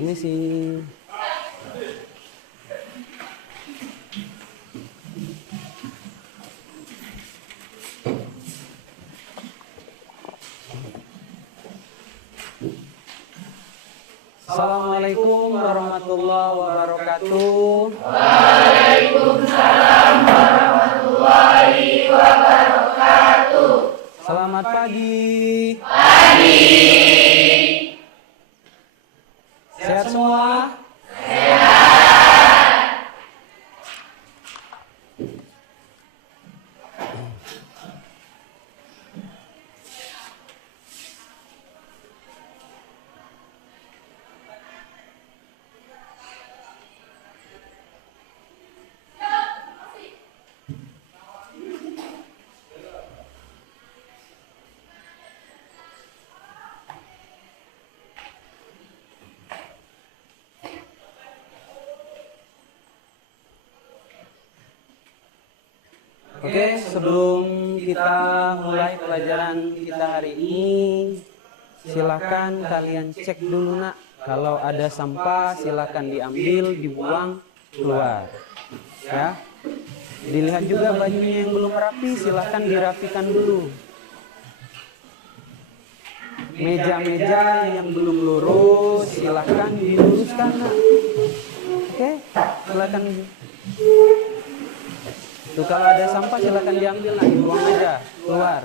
Permisi. Assalamualaikum warahmatullahi wabarakatuh. Waalaikumsalam warahmatullahi wabarakatuh. Selamat pagi. Pagi. Sehat semua? Oke, sebelum kita mulai pelajaran kita hari ini, silakan kalian cek dulu nak. Kalau ada sampah, silakan diambil, dibuang, keluar. Ya. Dilihat juga bajunya yang belum rapi, silakan dirapikan dulu. Meja-meja yang belum lurus, silakan diluruskan nak. Oke, silakan. Tuh kalau ada sampah silakan diambil nak, dibuang aja, keluar.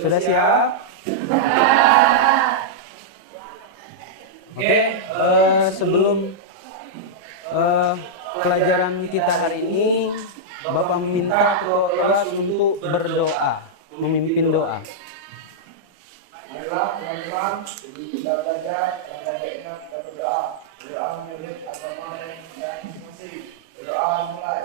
Sudah siap? Oke, sebelum pelajaran kita hari ini, Bapak meminta kelas untuk berdoa, memimpin doa. Marilah teman-teman, kita belajar dan baiknya kita berdoa. Berdoa menurut agama dan masing-masing. Berdoa mulai.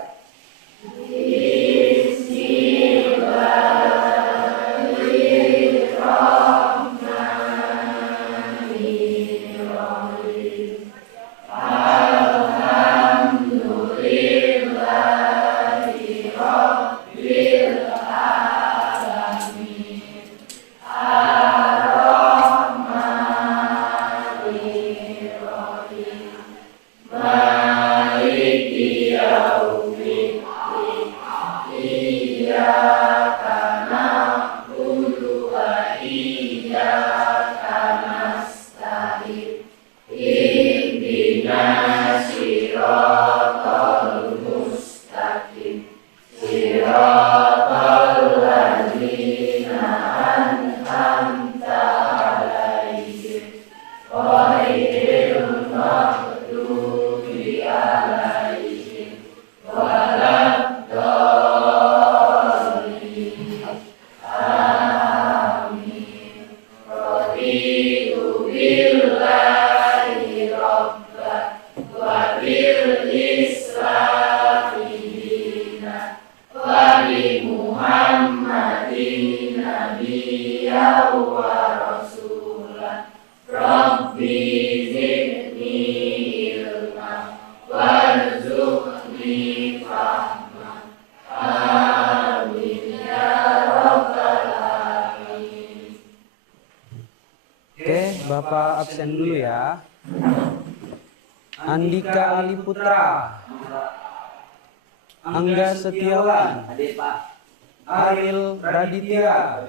Bapak absen dulu ya. Andika Aliputra, Angga Setiawan, Ariel Raditya,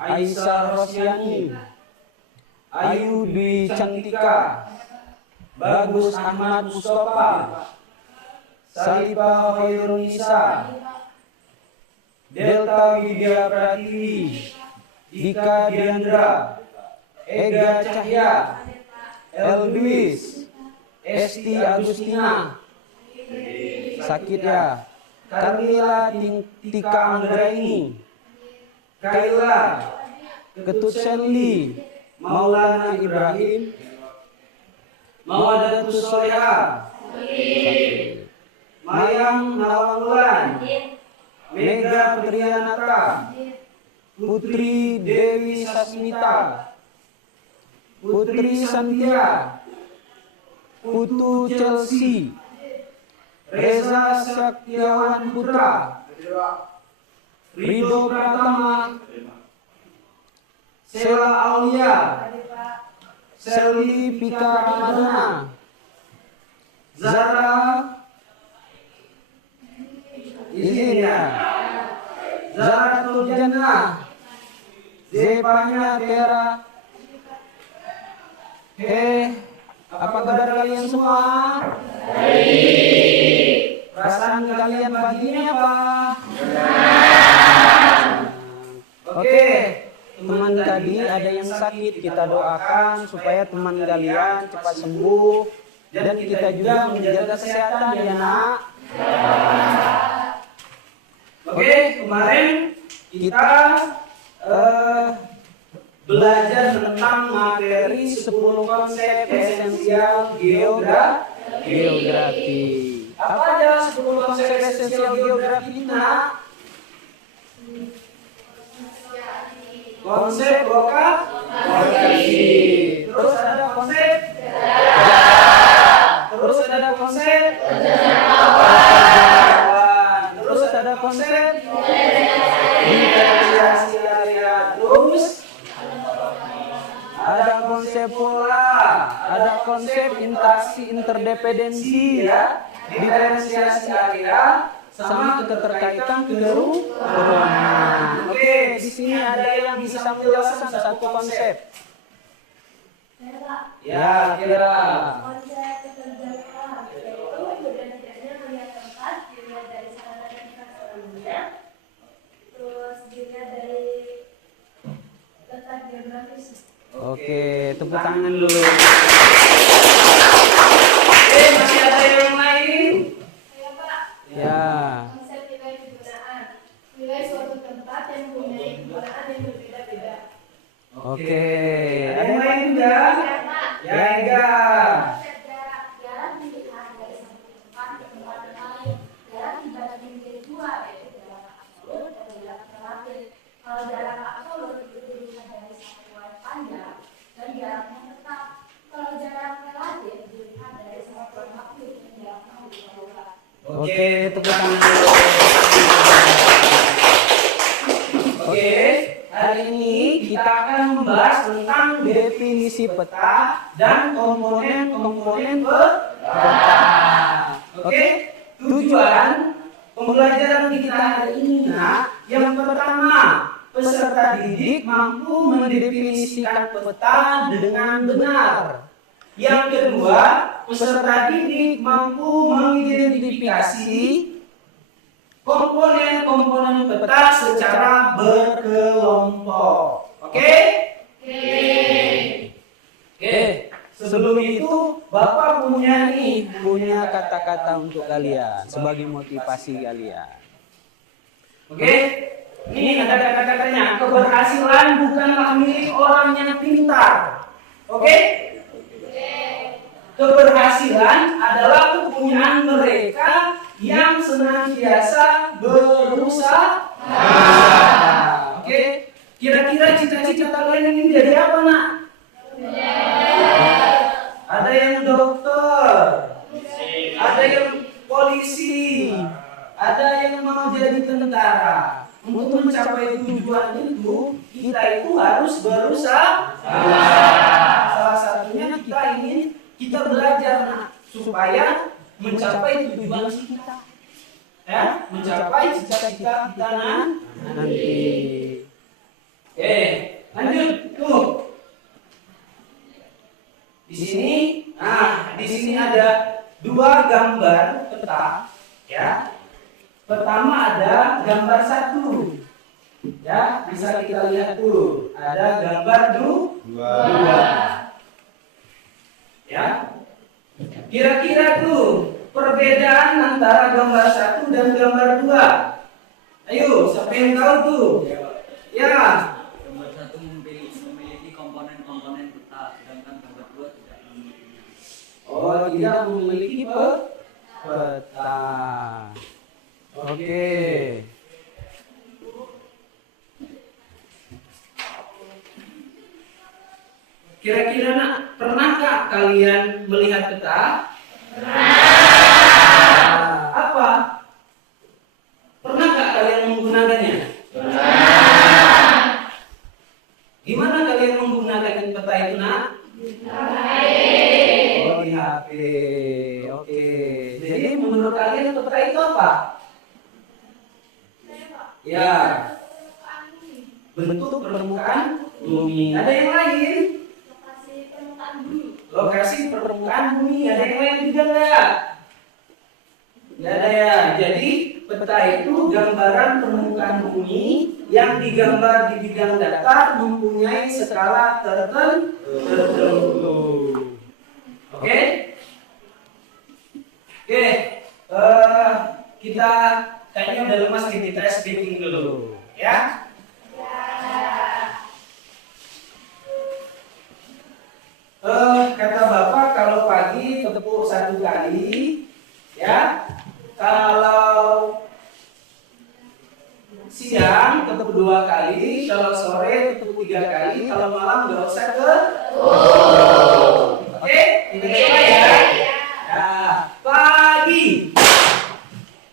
Aisyah Rosyani, Ayu Dwi Cantika, Bagus Ahmad Mustafa, Salipa Hoirunisa, Delta Widya Pratiwi, Dika Diandra, Ega Cahya, Elduis, Esti Agustina, sakit ya, Kamila Tika Anggraini, Kaila, Ketut Shenli, Maulana Ibrahim, Mawadatus Soleha, Mayang Nawangulan, Mega Trianata, Putri Dewi Sasmita, Putri Santia, Putu Chelsea, Reza Saktiawan Putra, Ridho Pratama, Sela Aulia, Selvi Pika Ramadana, Zara, izin ya, Zara Turjana, Zepanya Tera. Apa kabar kalian semua? Baik. Perasaan kalian pagi ini apa? Oke, teman tadi ada yang sakit, kita doakan supaya teman kalian cepat sembuh dan kita juga menjaga kesehatan ya nak. Oke, kemarin kita belajar tentang materi 10 konsep esensial geografi. Apa aja 10 konsep esensial geografi nak? Konsep lokasi. Terus ada konsep jarak. Terus ada konsep jangkauan. Terus ada konsep diferensiasi area. Terus ada konsep pola, ada konsep interaksi interdependensi ya, diferensiasi area sama keterkaitan kerumahan. Oke, di sini ada yang bisa menjelaskan satu konsep. Ya, kira. Konsep keterjangkauan yaitu mudah tidaknya melihat tempat dilihat dari sarana dan prasarana, terus dilihat dari letak geografis. Oke, tepuk tangan dulu. Masih ada yang lain? Ya Pak. Ya. Konsep nilai kegunaan. Nilai suatu tempat yang mempunyai kegunaan yang berbeda-beda. Oke, ada yang lain juga? Ya Pak. Ya, enggak. Konsep jarak. Jarak dilihat dari satu tempat ke tempat lain. Jarak dibagi menjadi dua, yaitu jarak absolut dan jarak relatif. Kalau jarak absolut itu dilihat dari satuan panjang dan jaraknya tetap. Kalau jarak relatif dilihat dari satuan waktu dan jaraknya lebih jauh. Oke, tepuk tangan dulu. Oke, hari ini kita akan membahas tentang definisi peta dan komponen-komponen peta. Oke, tujuan pembelajaran kita hari ini yang pertama, peserta didik mampu mendefinisikan peta dengan benar. Yang kedua, peserta didik mampu mengidentifikasi komponen-komponen peta secara berkelompok. Oke? Oke. Sebelum itu, Bapak punya kata-kata untuk kalian sebagai motivasi kalian. Oke? Ini ada kata-katanya. Keberhasilan bukanlah milik orang yang pintar. Oke? Keberhasilan adalah kepunyaan mereka yang senantiasa berusaha. Oke? Kira-kira cita-cita kalian ingin jadi apa, nak? Ada yang dokter, ada yang polisi, ada yang mau jadi tentara. Untuk mencapai tujuan itu, kita itu harus berusaha. Salah satunya kita belajar supaya mencapai tujuan kita, ya, mencapai cita-cita kita nanti. Oke, lanjut tuh. Di sini ada dua gambar peta, ya. Pertama ada gambar 1, ya, bisa kita lihat tuh. Ada gambar 2. Ya, kira-kira tuh perbedaan antara gambar 1 dan gambar 2. Ayo, siapa yang tahu tuh? Ya. Gambar 1 memiliki komponen-komponen peta, sedangkan gambar 2 tidak memiliki. Oh, tidak memiliki peta. Oke. Kira-kira pernahkah kalian melihat peta? Apa? Pernahkah kalian menggunakannya? Ya. Bentuk permukaan bumi. Ada yang lain? Lokasi permukaan bumi. Lokasi permukaan bumi. Ada yang lain juga nggak? Nggak ada ya. Jadi peta itu gambaran permukaan bumi yang digambar di bidang datar mempunyai skala tertentu. Oke? Oke. Kita kayaknya udah lemas nih, kita speaking dulu, ya. Kata Bapak kalau pagi tepuk 1 kali, ya. Kalau siang tepuk 2 kali, kalau sore tepuk 3 kali, kalau malam nggak usah ke. Oke, ini coba ya. Nah, pagi,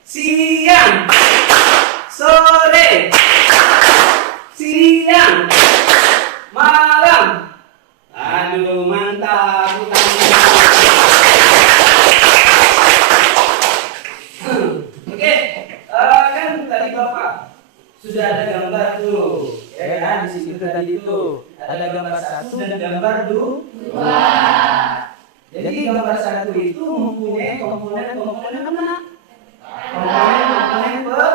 siang, sore, siang, malam. Aduh, mantap. Oke, kan tadi Bapak sudah ada gambar tuh, ya kan? Di situ tadi tuh ada gambar 1 dan gambar 2. Jadi gambar 1 itu mempunyai komponen-komponen mana? Komponen per.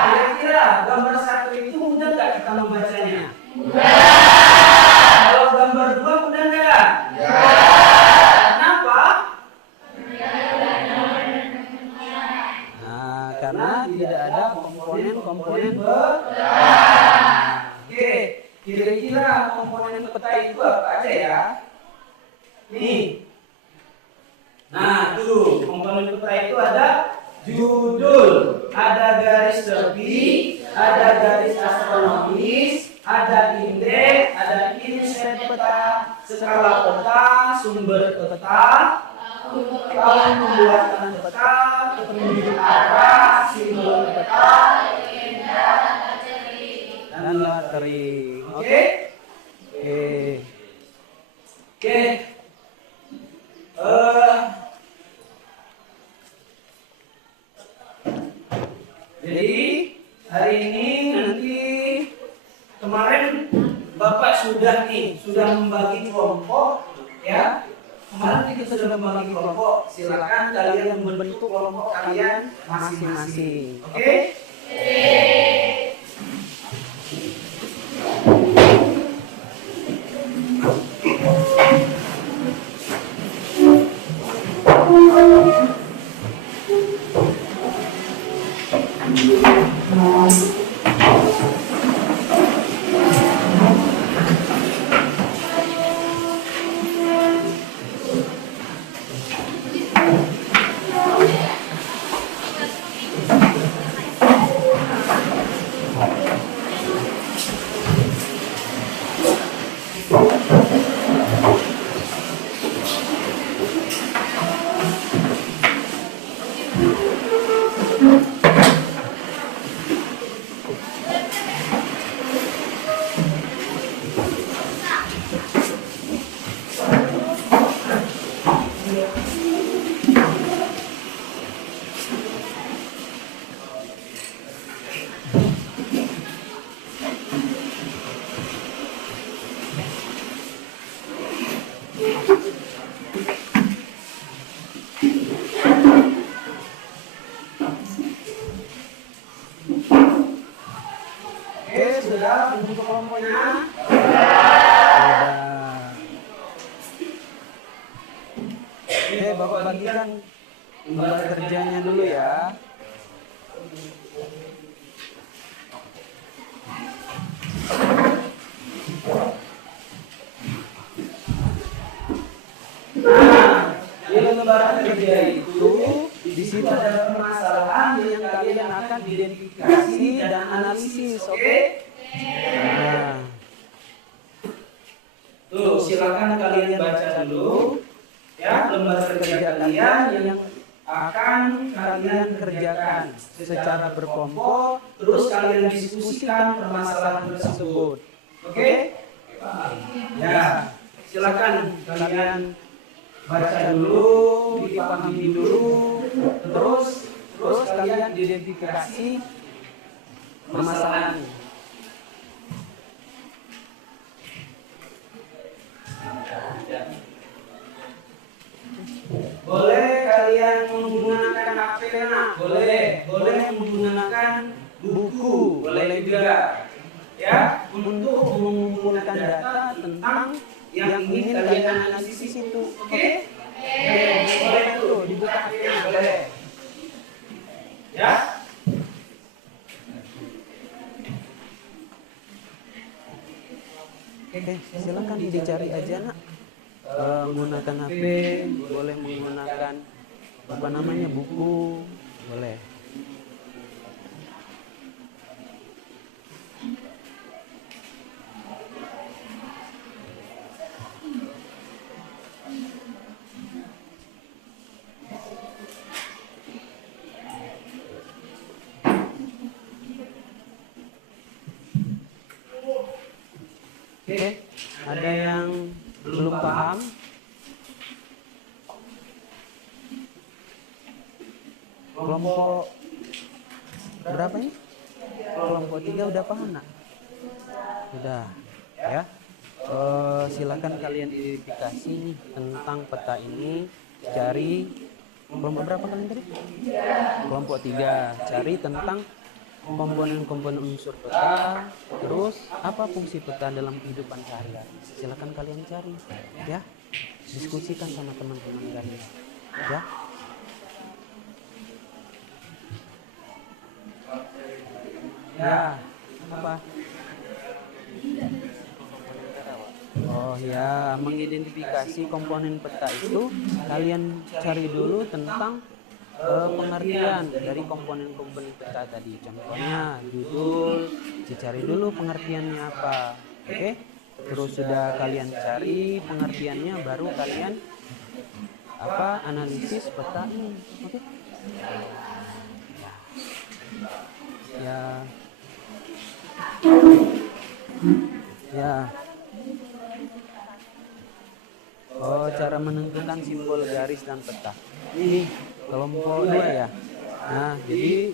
Kira-kira gambar 1 itu mudah nggak kita membacanya? Kalau gambar 2 mudah nggak? Kenapa? Nah, karena tidak ada komponen per. Oke, kira-kira komponen peta itu apa aja ya? Nih. Nah, tuh komponen peta itu ada judul, ada garis tepi, ada garis astronomis, ada indeks, ada inset peta, skala peta, sumber peta, tahun pembuatan peta, petunjuk arah, simbol peta, dan lettering. Oke? Oke. Jadi hari ini nanti kemarin Bapak sudah membagi kelompok, ya. Kemarin kita sudah membagi kelompok. Silakan kalian membentuk kelompok kalian masing-masing. Oke? Sudah bentuk kelompoknya? Oke, Bapak bagikan lembar kerjanya dulu ya. Nah, di lembar kerja itu di situ ada permasalahan yang kalian akan identifikasi dan analisis, oke? Nah, tuh silakan kalian baca dulu ya lembar kerja kalian yang akan kalian kerjakan secara berkelompok, terus kalian diskusikan permasalahan tersebut, oke? Ya, silakan kalian baca dulu, dipahami dulu, terus kalian identifikasi permasalahan. Boleh kalian menggunakan HP nak? Boleh. Boleh menggunakan buku, boleh juga. Ya, untuk mengumpulkan data tentang yang ingin kalian analisis itu. Oke? Boleh tuh dibuka HP-nya, boleh. Ya? Oke, silakan dicari aja nak. Menggunakan HP, boleh menggunakan apa namanya buku, boleh. Oke, ada yang belum paham? Kelompok berapa ini? Kelompok 3 udah paham nak? Sudah, ya. Silakan kalian identifikasi nih tentang peta ini. Cari kelompok berapa kalian tadi? Kelompok 3. Cari tentang komponen-komponen unsur peta, terus apa fungsi peta dalam kehidupan sehari-hari. Silakan kalian cari, ya. Diskusikan sama teman-teman kalian, ya. Ya, apa? Oh ya, mengidentifikasi komponen peta itu kalian cari dulu tentang pengertian dari komponen-komponen peta tadi. Contohnya judul, dicari dulu pengertiannya apa. Oke? Terus sudah kalian cari pengertiannya, baru kalian analisis peta ini. Oke? Ya. Ya. Oh, cara menentukan simbol garis dan peta. Ini kelompok 2 ya. Nah, jadi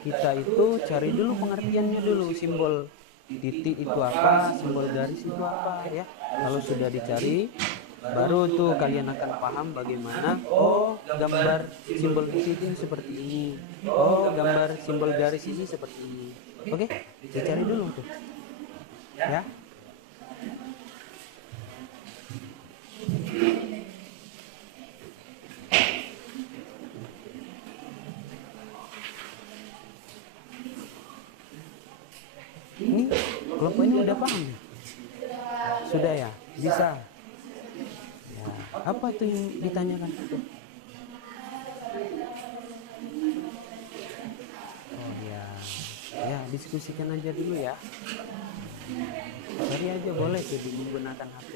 kita itu cari dulu pengertiannya dulu, simbol titik itu apa, simbol garis itu apa ya. Kalau sudah dicari, baru tuh kalian akan paham bagaimana gambar simbol titik ini seperti ini. Gambar simbol garis ini seperti ini. Oke, dicari dulu tuh. Ya. Ini kelompok ini udah paham ya? Sudah ya? Bisa? Ya. Apa tuh yang ditanyakan? Oh ya. Ya, diskusikan aja dulu ya. Cari aja boleh jadi menggunakan HP.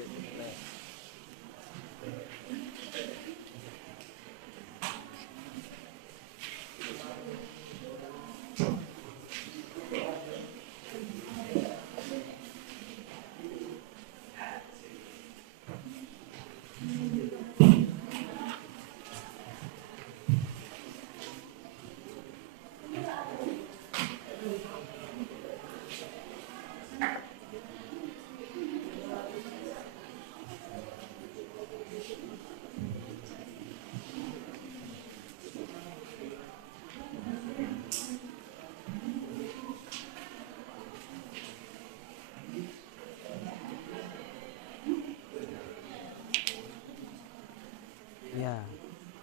Ya,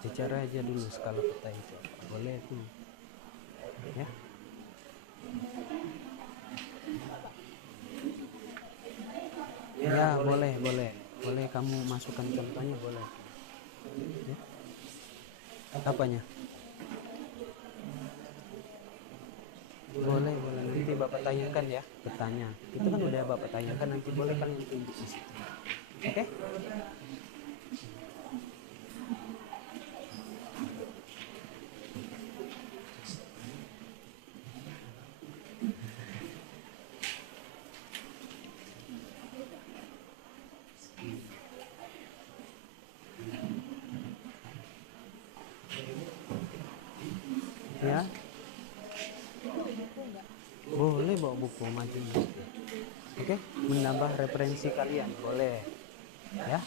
bicara aja dulu skala peta itu. Boleh tuh. Ya. Ya, boleh. Boleh kamu masukkan contohnya, boleh. Ya. Apanya? Boleh. Nanti Bapak tanyakan ya, petanya. Itu kan udah Bapak tanyakan, nanti boleh kalian tunjuk di situ. Oke? Ya. Boleh bawa buku maju. Oke, menambah referensi kalian boleh ya. Ya.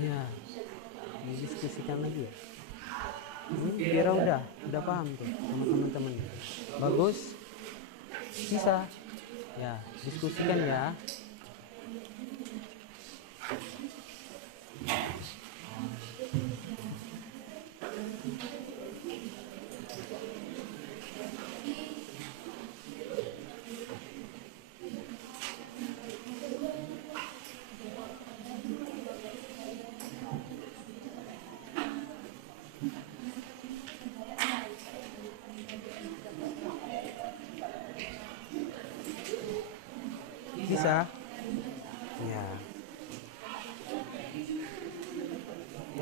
Ya, didiskusikan lagi ya. Ini kira udah paham tuh sama teman-teman. Bagus, bisa. Ya, diskusikan ya. Bisa. Ya.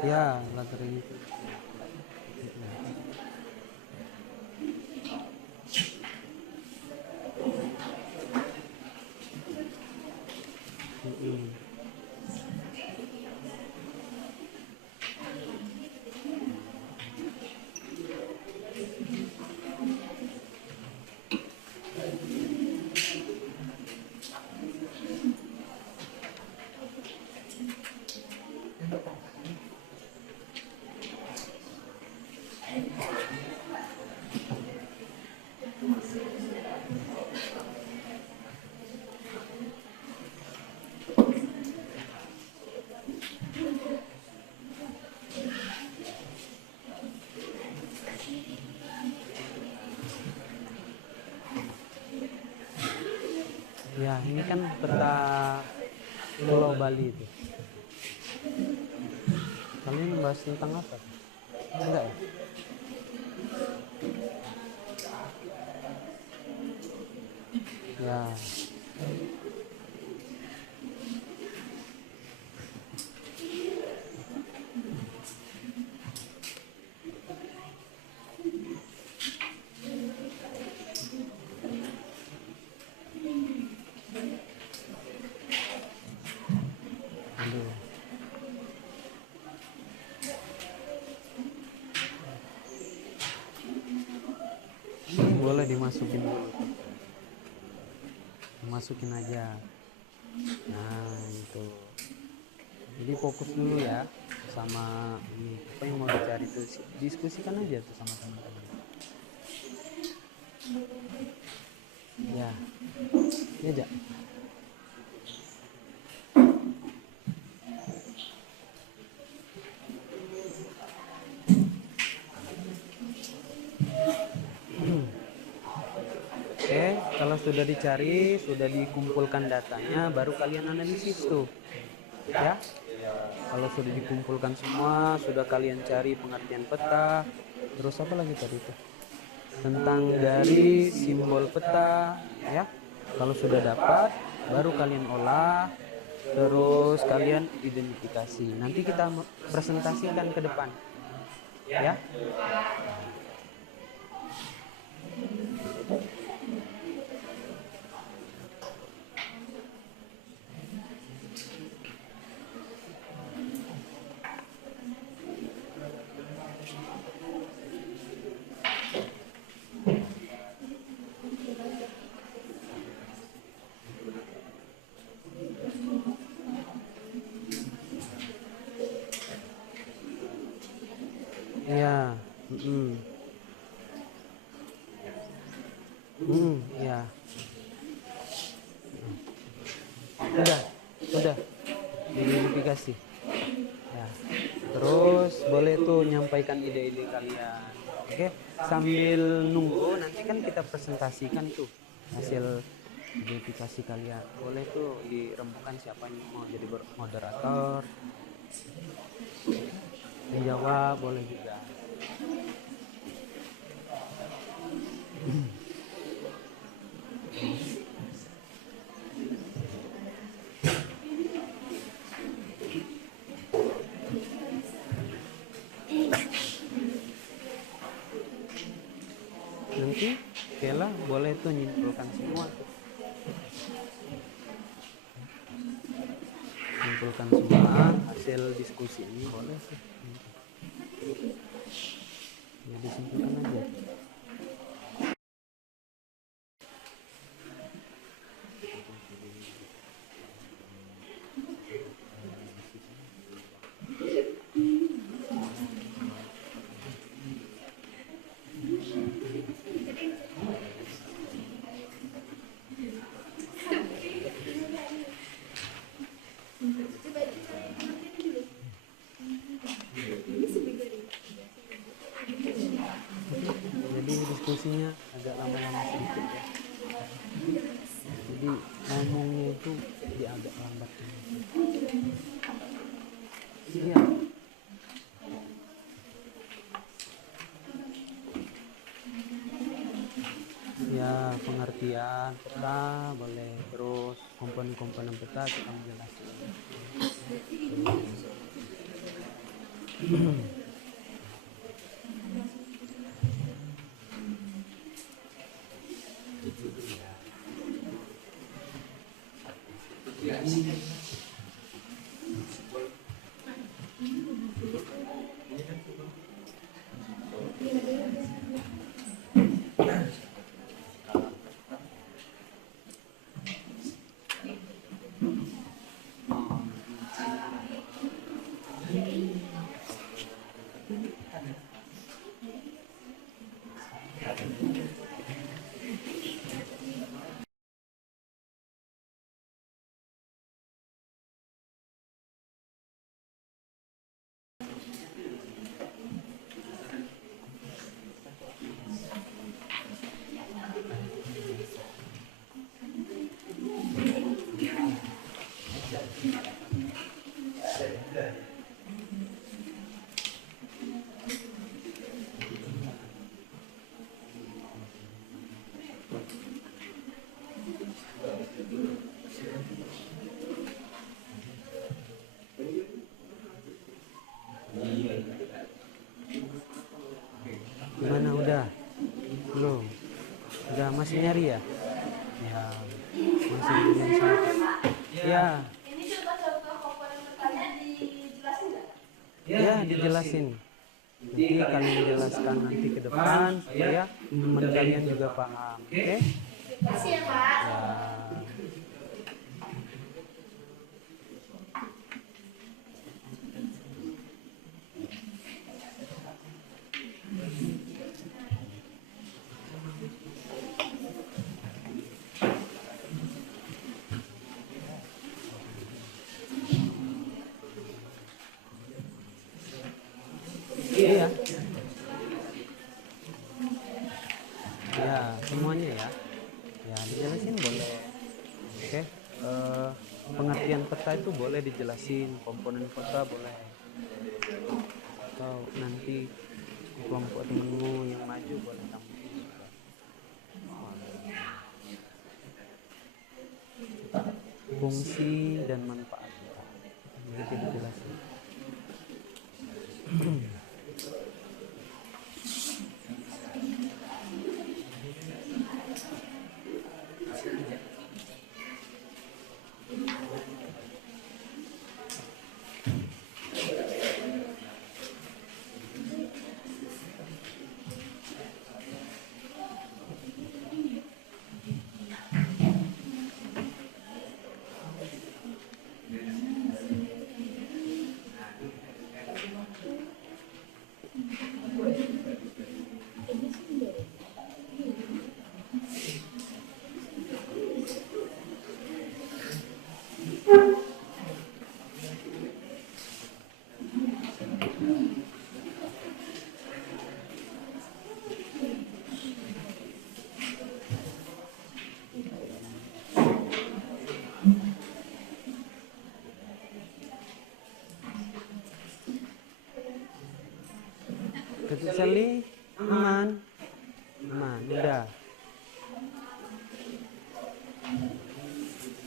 Ya, materi. Ya, ini kan peta Pulau Bali itu. Kalian membahas tentang apa? Enggak ya? Ya. Aduh. Ini boleh dimasukin dulu. Masukin aja. Nah, itu. Jadi fokus dulu ya sama ini apa yang mau dicari tuh, diskusikan aja tuh sama teman-teman. Ya. Ya, Jak. Oke, kalau sudah dicari, sudah dikumpulkan datanya, baru kalian analisis tuh. Ya. Kalau sudah dikumpulkan semua, sudah kalian cari pengertian peta, terus apa lagi tadi itu? Tentang dari simbol peta, ya. Kalau sudah dapat, baru kalian olah, terus kalian identifikasi. Nanti kita presentasikan ke depan. Ya. Ya, Ya. Udah diidentifikasi. Ya. Terus boleh tuh nyampaikan ide-ide kalian. Oke, sambil nunggu nanti kan kita presentasikan tuh hasil identifikasi kalian. Boleh tuh dirembukan siapa yang mau jadi moderator. Menjawab boleh juga. Nanti Kela boleh tuh nyimpulkan semua tuh. Nyimpulkan semua hasil diskusi ini boleh sih. Ya disimpulkan aja. Jadi diskusinya agak lama-lama sedikit ya. Jadi ngomongnya itu agak lambat. Iya. Ya, pengertian peta boleh, terus komponen-komponen peta kita menjelaskan. Gimana udah? Belum? Udah masih nyari ya? Ya, masih belum sampai. Ya. Ini contoh-contoh komponen petanya dijelasin nggak? Ya, dijelasin. Nanti kalian jelaskan nanti ke depan supaya teman kalian juga paham. Oke? Kasih ya Pak. Ya. Iya. Ya, semuanya ya. Ya, dijelasin boleh. Oke. Pengertian peta itu boleh dijelasin, komponen peta boleh. Atau nanti kelompok temenmu yang maju boleh kamu. Fungsi dan manfaat. Begitu dijelasin. Sally, aman. Aman, udah.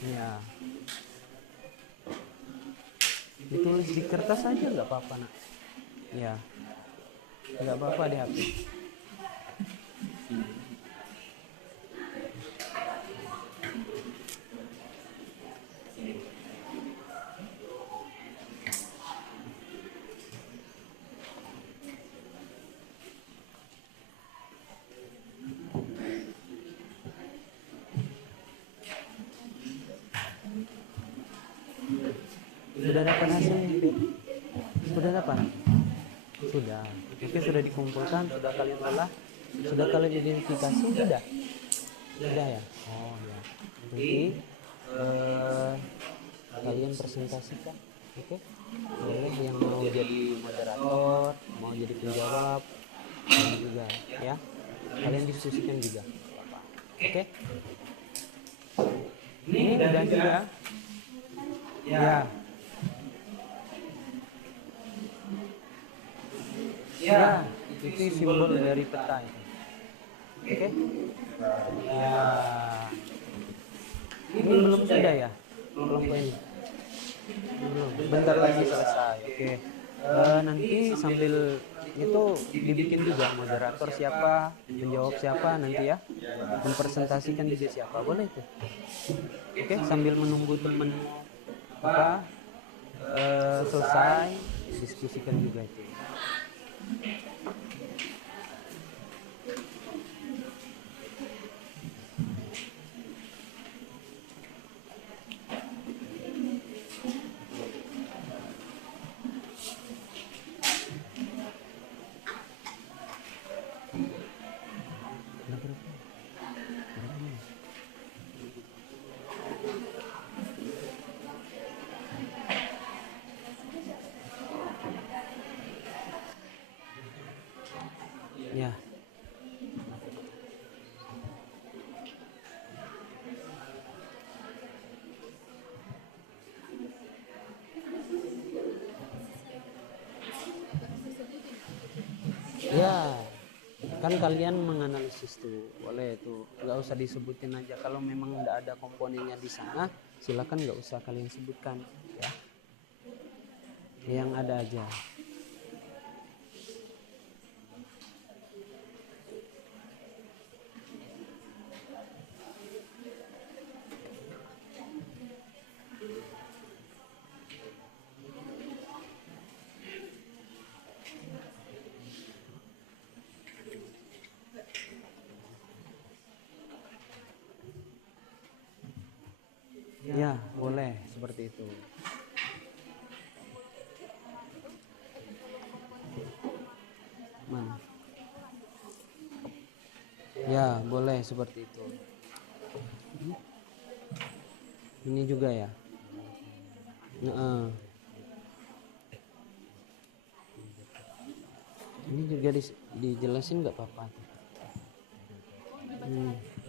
Ya. Ditulis di kertas aja nggak apa-apa nak. Ya. Nggak apa-apa di HP. Sudah dapat hasilnya, Fit? Sudah dapat? Sudah. Oke, sudah dikumpulkan, sudah kalian olah, sudah kalian identifikasi, sudah? Sudah ya? Oh ya. Nanti kalian presentasikan, oke? Boleh yang mau jadi moderator, mau jadi penjawab, boleh juga, ya. Kalian diskusikan juga, oke? Ini udah juga. Ya. Ya, itu simbol dari peta itu. Oke? Ya. Ini belum sudah ya? Kelompok ini. Belum. Bentar lagi selesai. Oke. Nanti sambil itu dibikin juga moderator siapa, menjawab siapa nanti ya. Mempresentasikan juga siapa. Boleh itu. Oke, sambil menunggu temen apa selesai, diskusikan juga itu. Ya. Ya, kan kalian menganalisis tuh, boleh tuh, nggak usah disebutin aja. Kalau memang nggak ada komponennya di sana, silakan nggak usah kalian sebutkan, ya. Yang ada aja. Ya, boleh seperti itu. Mana? Ya, boleh seperti itu. Ini juga ya. Nah, ini juga dijelasin nggak apa-apa.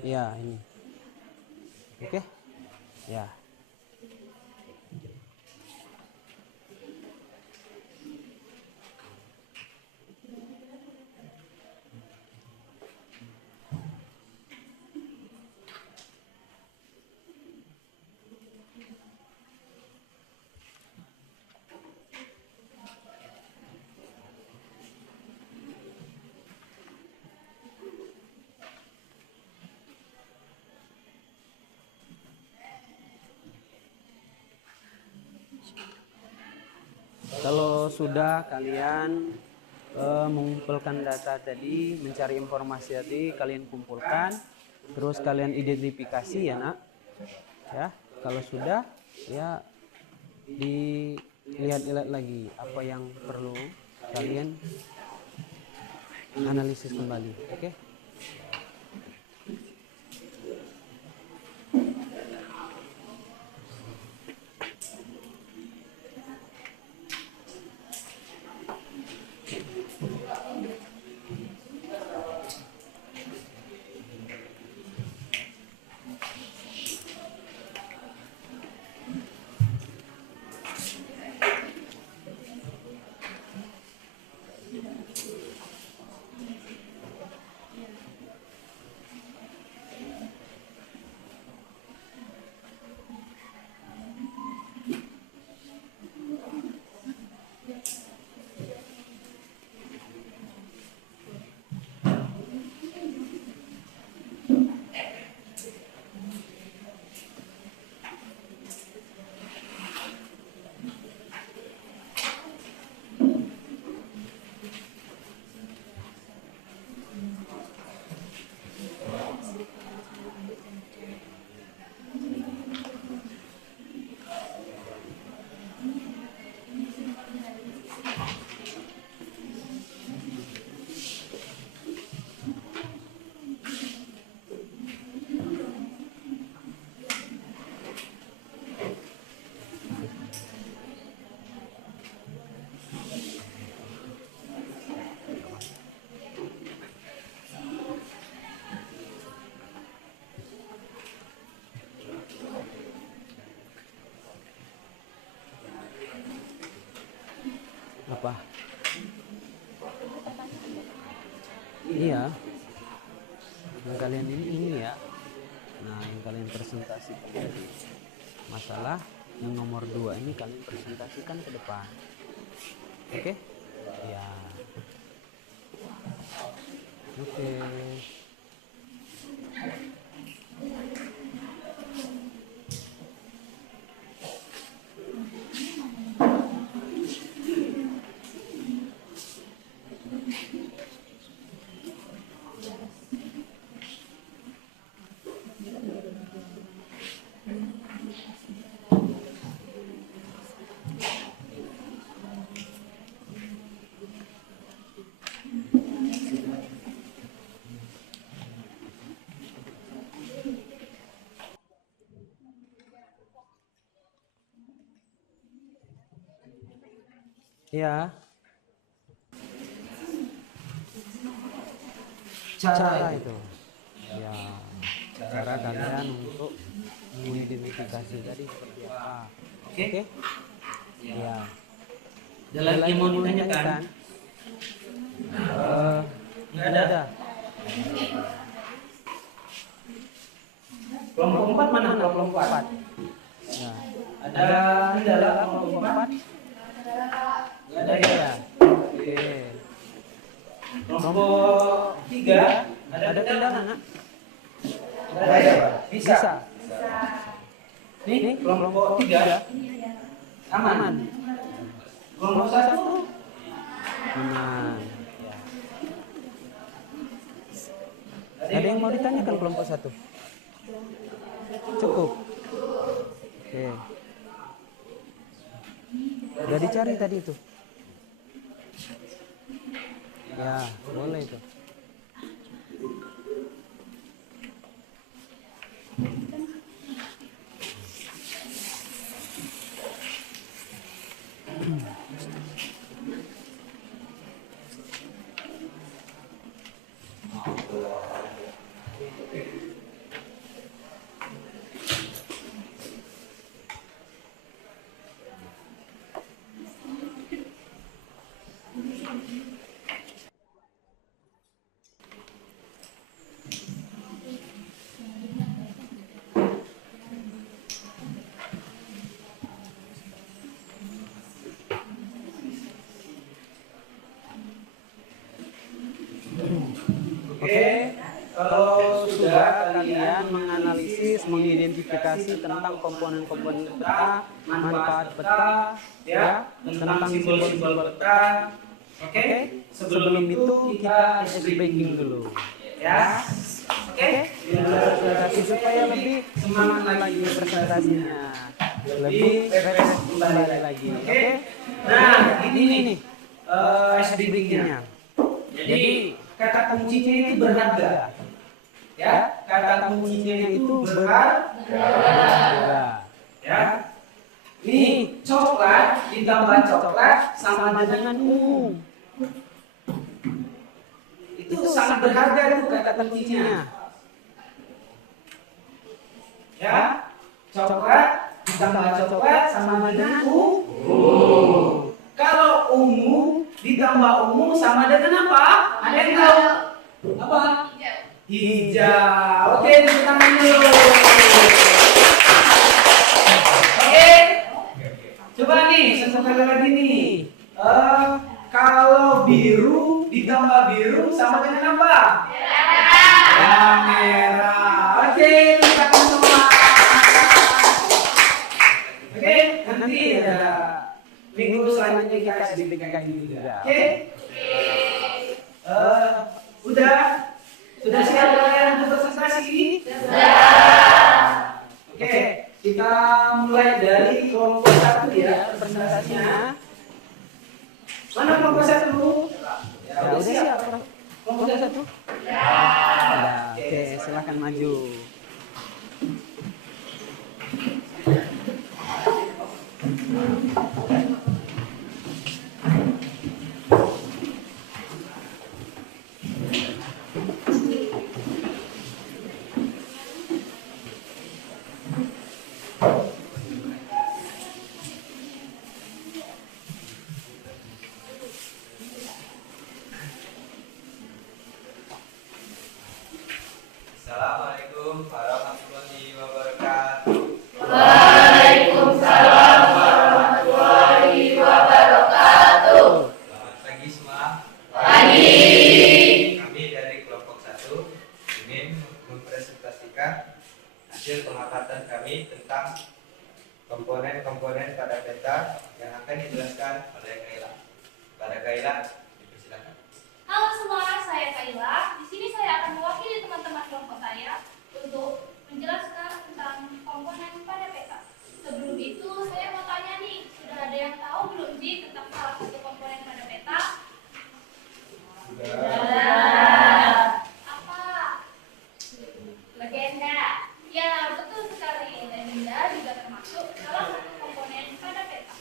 Ya, ini. Oke? Ya. Kalau sudah kalian mengumpulkan data tadi, mencari informasi tadi, kalian kumpulkan, terus kalian identifikasi ya nak, ya. Kalau sudah, ya dilihat-lihat lagi apa yang perlu kalian analisis kembali, oke? lupa. Iya. Yang kalian ini ya. Nah, yang kalian presentasikan tadi. Masalah yang nomor 2 ini kalian presentasikan ke depan. Oke? Ya. Oke. Ya. Cara itu. Ya. Cara kalian untuk mengidentifikasi tadi seperti apa. Oke? Ya. Ada lagi yang mau ditanyakan? Nggak ada. Kelompok 4 mana kelompok 4? Ya. Ada kendala kelompok 4? Nggak ada ya. Oke. Kelompok 3 Ada kendala nak? Ada ya, Pak? Bisa. Nih, Kelompok 3 aman. Kelompok 1 aman. Ada yang mau ditanyakan kelompok 1? Cukup. Oke. Udah dicari tadi itu? Ya, boleh itu. Oke, kalau sudah kalian menganalisis, mengidentifikasi tentang komponen-komponen peta, manfaat peta, ya, tentang simbol-simbol peta. Oke, sebelum itu kita breaking dulu, ya. Oke, presentasi supaya lebih semangat lagi presentasinya, lebih refresh kembali lagi. Oke, nah ini nih breakingnya. Jadi kata kuncinya itu berharga, ya. Kata kuncinya itu berharga, ya. Nih coklat ditambah coklat sama dengan ungu, itu sangat berharga itu kata kuncinya, ya. Coklat ditambah coklat sama dengan ungu. Kalau ungu ditambah ungu sama dengan apa? Ada yang tahu? Apa? Hijau. Oke, tepuk tangan dulu. Oke. Coba nih, satu kali lagi nih. Kalau biru ditambah biru sama dengan apa? Merah. Merah. Oke, tepuk tangan semua. Oke, nanti ada minggu selanjutnya kita SDPKI juga. Oke? Sudah siap kalian untuk presentasi? Sudah. Oke, kita mulai dari kelompok 1 ya presentasinya. Mana kelompok 1? Ya, udah siap. Kelompok 1? Ya. Oke, silakan maju. Assalamualaikum warahmatullahi wabarakatuh. Waalaikumsalam warahmatullahi wabarakatuh. Selamat pagi semua. Pagi. Kami dari kelompok 1 ingin mempresentasikan hasil pengamatan kami tentang komponen-komponen pada peta yang akan dijelaskan oleh Kaila. Pada Kaila, dipersilakan. Halo semua, saya Kaila. Di sini saya akan mewakili teman-teman kelompok saya untuk menjelaskan tentang komponen pada peta. Sebelum itu, saya mau tanya nih, sudah ada yang tahu belum sih tentang salah satu komponen pada peta? Apa? Legenda. Ya, betul sekali. Legenda juga termasuk salah satu komponen pada peta.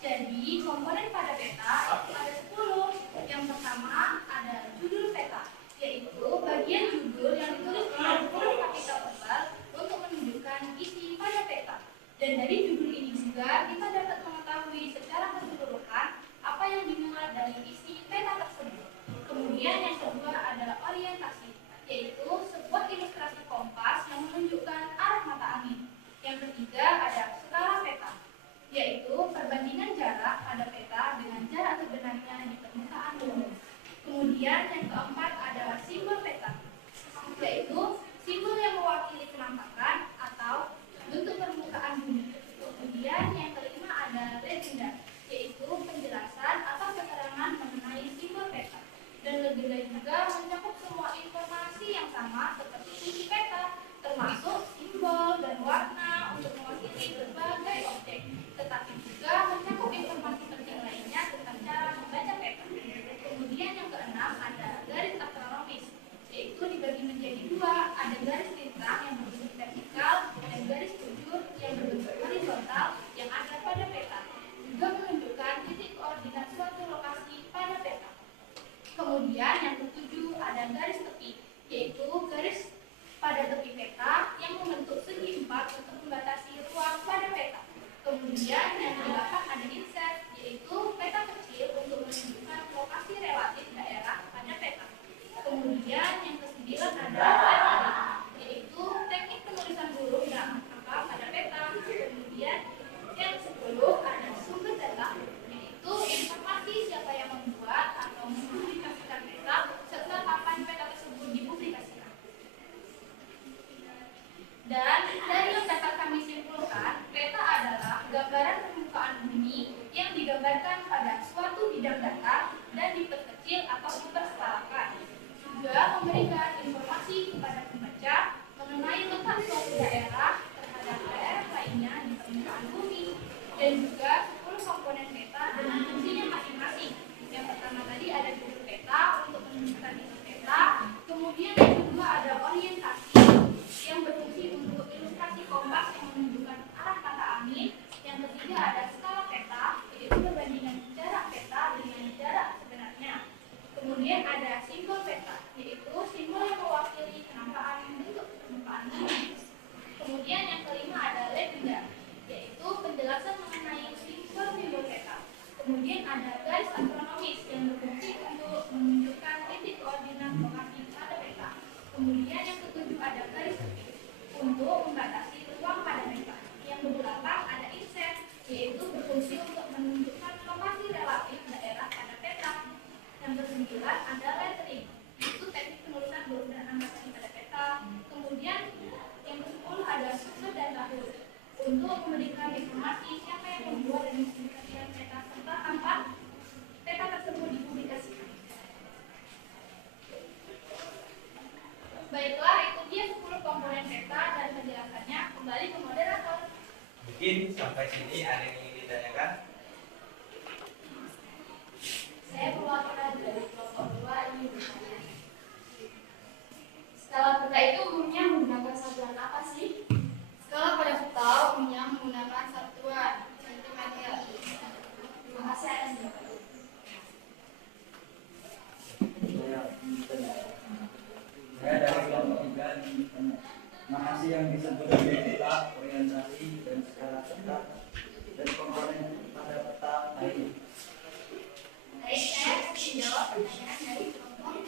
Jadi, komponen pada peta itu ada 10. Yang pertama ada judul peta, yaitu bagian judul yang ditulis dengan huruf kapital tebal untuk menunjukkan isi pada peta. Dan dari judul ini juga kita dapat mengetahui secara keseluruhan apa yang dimuat dari isi peta tersebut. Kemudian yang kedua adalah orientasi, yaitu sebuah ilustrasi kompas yang menunjukkan arah mata angin. Yang ketiga ada skala peta, yaitu perbandingan jarak pada peta dengan jarak sebenarnya di permukaan bumi. Kemudian yang keempat adalah simbol peta, yaitu simbol yang mewakili penampakan atau bentuk permukaan bumi. Kemudian yang kelima ada legenda, yaitu penjelasan atau keterangan mengenai simbol peta. Dan legenda juga mencakup semua informasi yang sama seperti isi peta, termasuk simbol dan warna untuk mewakili berbagai objek, tetapi juga mencakup informasi penting lainnya tentang cara membaca peta. Kemudian yang keenam ada garis astronomis, yaitu dibagi menjadi dua, ada garis lintang yang berbentuk vertikal dan garis bujur yang berbentuk horizontal yang ada pada peta, juga menunjukkan titik koordinat suatu lokasi pada peta. Kemudian yang ketujuh ada garis tepi, yaitu garis pada tepi peta yang membentuk segi 4 untuk membatasi ruang pada peta. Kemudian yang ke-8 ada inset, yaitu peta kecil untuk menunjukkan lokasi relatif daerah pada peta. Kemudian yang ke-9 ada lettering, yaitu teknik penulisan huruf dan angka pada peta. Kemudian yang ke-10 ada sumber data, yaitu informasi siapa yang membuat atau mempublikasikan peta serta kapan peta tersebut dipublikasikan. Dan dari yang dapat kami simpulkan, peta adalah gambaran permukaan bumi yang digambarkan pada suatu bidang data dan diperkecil atau diperskalakan. Juga memberikan informasi kepada pembaca mengenai letak suatu daerah terhadap daerah lainnya di permukaan bumi. Dan juga 10 komponen peta dengan fungsinya masing-masing. Yang pertama tadi ada judul peta untuk menunjukkan isi peta. Kemudian yang kedua ada orientasi yang berfungsi untuk ilustrasi kompas yang menunjukkan arah mata angin. Yang ketiga ada skala peta, yaitu perbandingan jarak peta dengan jarak sebenarnya. Kemudian ada simbol peta, yaitu simbol yang mewakili penampakan bentuk permukaan bumi. Kemudian yang kelima ada legenda, yaitu penjelasan mengenai simbol-simbol peta. Kemudian ada garis astronomis yang berfungsi untuk menunjukkan titik koordinat lokasi pada peta. Kemudian yang ketujuh ada garis tepi untuk membatasi ruang pada peta. Yang ke-8 ada inset, yaitu berfungsi untuk menunjukkan lokasi relatif daerah pada peta. Yang ke-9 ada lettering, yaitu teknik penulisan huruf dan angka pada peta. Kemudian yang ke-10 ada sumber data huruf untuk memberikan informasi siapa yang membuat dan mempublikasikan peta serta kapan peta tersebut dipublikasikan. Baiklah, itu dia 10 komponen peta dan penjelasannya. Kembali ke moderator. Mungkin sampai sini ada yang ingin ditanyakan? Saya perwakilan dari kelompok 2 ini bertanya. Skala peta itu umumnya menggunakan satuan apa sih? Skala pada peta umumnya menggunakan satuan sentimeter. Terima kasih atas jawabannya. Saya dari kelompok 3 ini bertanya. Makasih yang disebut dari peta, orientasi dan skala peta dan komponen pada peta lain. Baik, saya akan menjawab pertanyaan dari kelompok 3.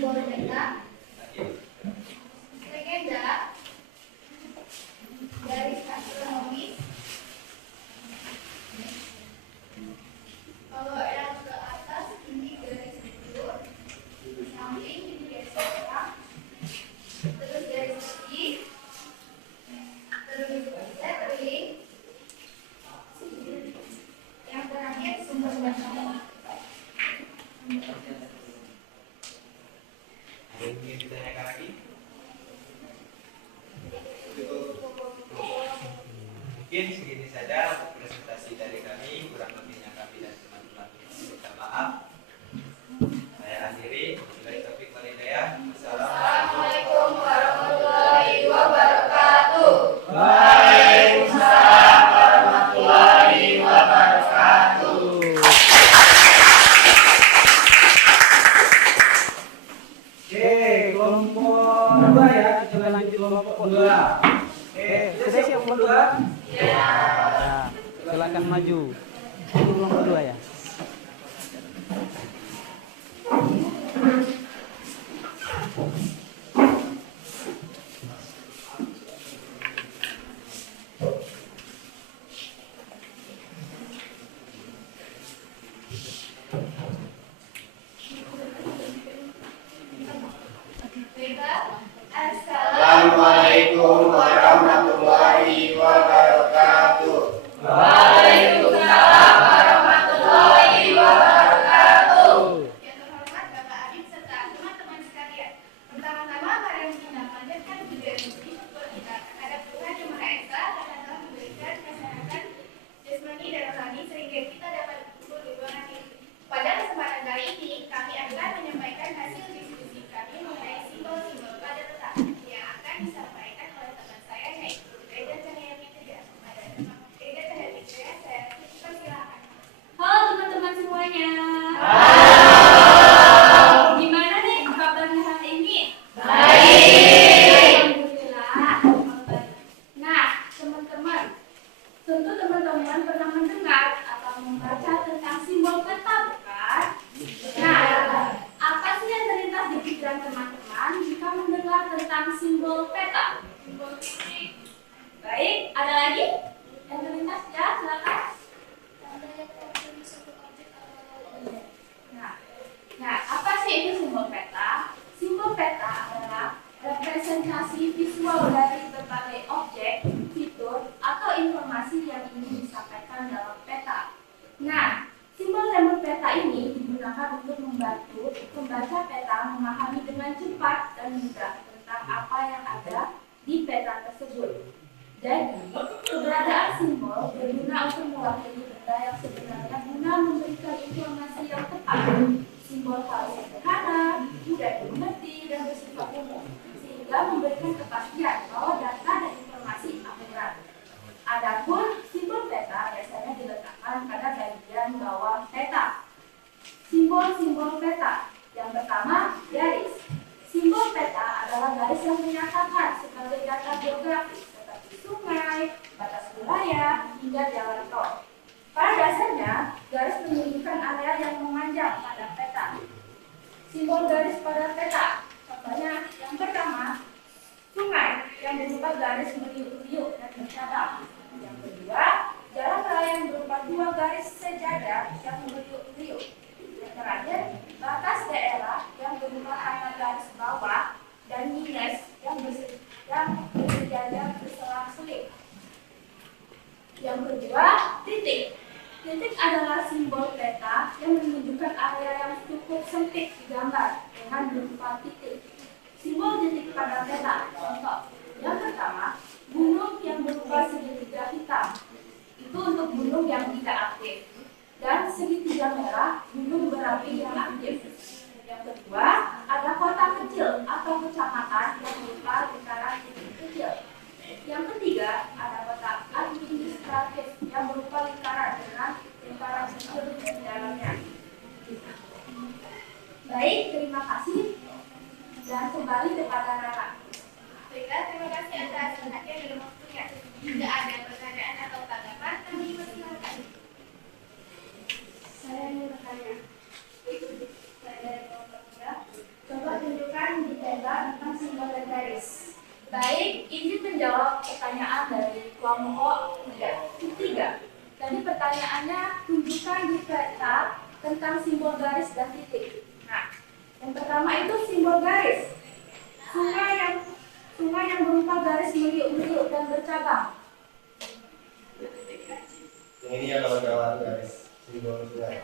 simbol peta, legenda, garis astronomis. Kalau yang ke atas ini garis bujur, samping ini garis merah, terus garis putih, terus lettering, yang terakhir sumber data. Ada yang ingin ditanyakan lagi? Mungkin segini saja untuk presentasi dari kami. Kurang lebihnya kami dan teman-teman minta maaf. Saya akhiri. Wabillahi taufiq wal hidayah. Assalamualaikum warahmatullahi wabarakatuh. Waalaikumsalam warahmatullahi wabarakatuh. Oke, kelompok 2 ya. Coba lanjut kelompok 2. Oke, sudah siap kelompok 2? Ya. Silakan maju. Ini kelompok 2 ya. Assalamualaikum warahmatullahi wabarakatuh. Waalaikumsalam warahmatullahi wabarakatuh. Yang terhormat Bapak Adib serta teman-teman sekalian. Pertama-tama mari kita panjatkan puji syukur kita terhadap Tuhan Yang Maha Esa karena telah memberikan kesehatan jasmani dan rohani sehingga kita dapat berkumpul di ruangan ini. Pada kesempatan kali ini kami akan menyampaikan hasil diskusi kami mengenai simbol-simbol pada peta yang akan disampaikan oleh teman saya yaitu Ega Cahaya Fitria. Pada Ega Cahaya Fitria saya persilakan. Halo teman-teman semuanya. Gimana nih kabarnya hari ini? Alhamdulillah. Nah, teman-teman, tentu teman-teman pernah mendengar atau membaca tentang simbol peta, bukan? Nah, apa sih yang terlintas di pikiran teman-teman jika mendengar tentang simbol peta? Simbol titik. Baik, ada lagi yang terlintas ya? Silakan. Nah, apa sih itu simbol peta? Simbol peta adalah representasi visual dari berbagai objek, fitur, atau informasi yang ingin disampaikan dalam peta. Nah, simbol peta ini digunakan untuk membantu pembaca peta memahami dengan cepat dan mudah tentang apa yang ada di peta tersebut. Jadi, keberadaan simbol berguna untuk mewakili benda yang sebenarnya guna memberikan informasi yang tepat. Simbol harus sederhana, mudah dimengerti, dan bersifat umum, sehingga memberikan kepastian bahwa data dan informasi akurat. Adapun simbol peta biasanya diletakkan pada bagian bawah peta. Simbol-simbol peta. Yang pertama, garis. Simbol peta adalah garis yang menyatakan sebagai data geografis seperti sungai, batas wilayah, hingga jalan tol. Pada dasarnya, garis menunjukkan area yang memanjang pada peta. Simbol garis pada peta, contohnya yang pertama, sungai yang berupa garis meriuk-riuk dan bercabang. Yang kedua, jalan raya yang berupa dua garis sejajar yang meriuk-riuk. Yang terakhir, batas daerah yang berupa angka garis bawah dan minus yang bersejajar berselang-seling. Yang kedua, titik. Titik adalah simbol peta yang menunjukkan area yang cukup sempit digambar dengan berupa titik. Simbol titik pada peta, contoh. Yang pertama, gunung yang berupa segitiga hitam. Itu untuk gunung yang tidak aktif. Dan segitiga merah, gunung berapi yang aktif. Yang kedua, ada kota kecil atau kecamatan yang berupa lingkaran titik kecil. Yang ketiga, ada kota administratif yang berupa lingkaran dengan lingkaran kecil di dalamnya. Baik, terima kasih. Dan kembali kepada Rara. Baiklah, terima kasih atas perhatian dan waktunya. Jika ada pertanyaan atau tanggapan, kami persilakan. Saya ingin bertanya. Saya dari kelompok 3. Coba garis. Sungai yang berupa garis meliuk-meliuk dan bercabang. Yang ini ya kawan-kawan garis simbol sungai.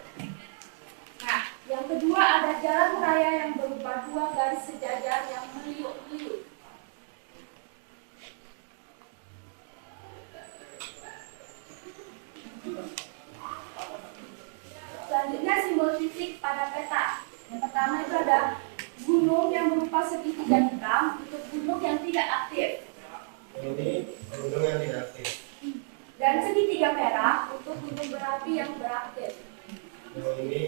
Nah, yang kedua ada jalan raya yang berupa dua garis sejajar yang meliuk-meliuk. Selanjutnya simbol titik pada peta. Yang pertama itu ada gunung yang berupa segitiga hitam untuk gunung yang tidak aktif. Ini gunung yang tidak aktif. Dan segitiga merah untuk gunung berapi yang beraktif. Yang ini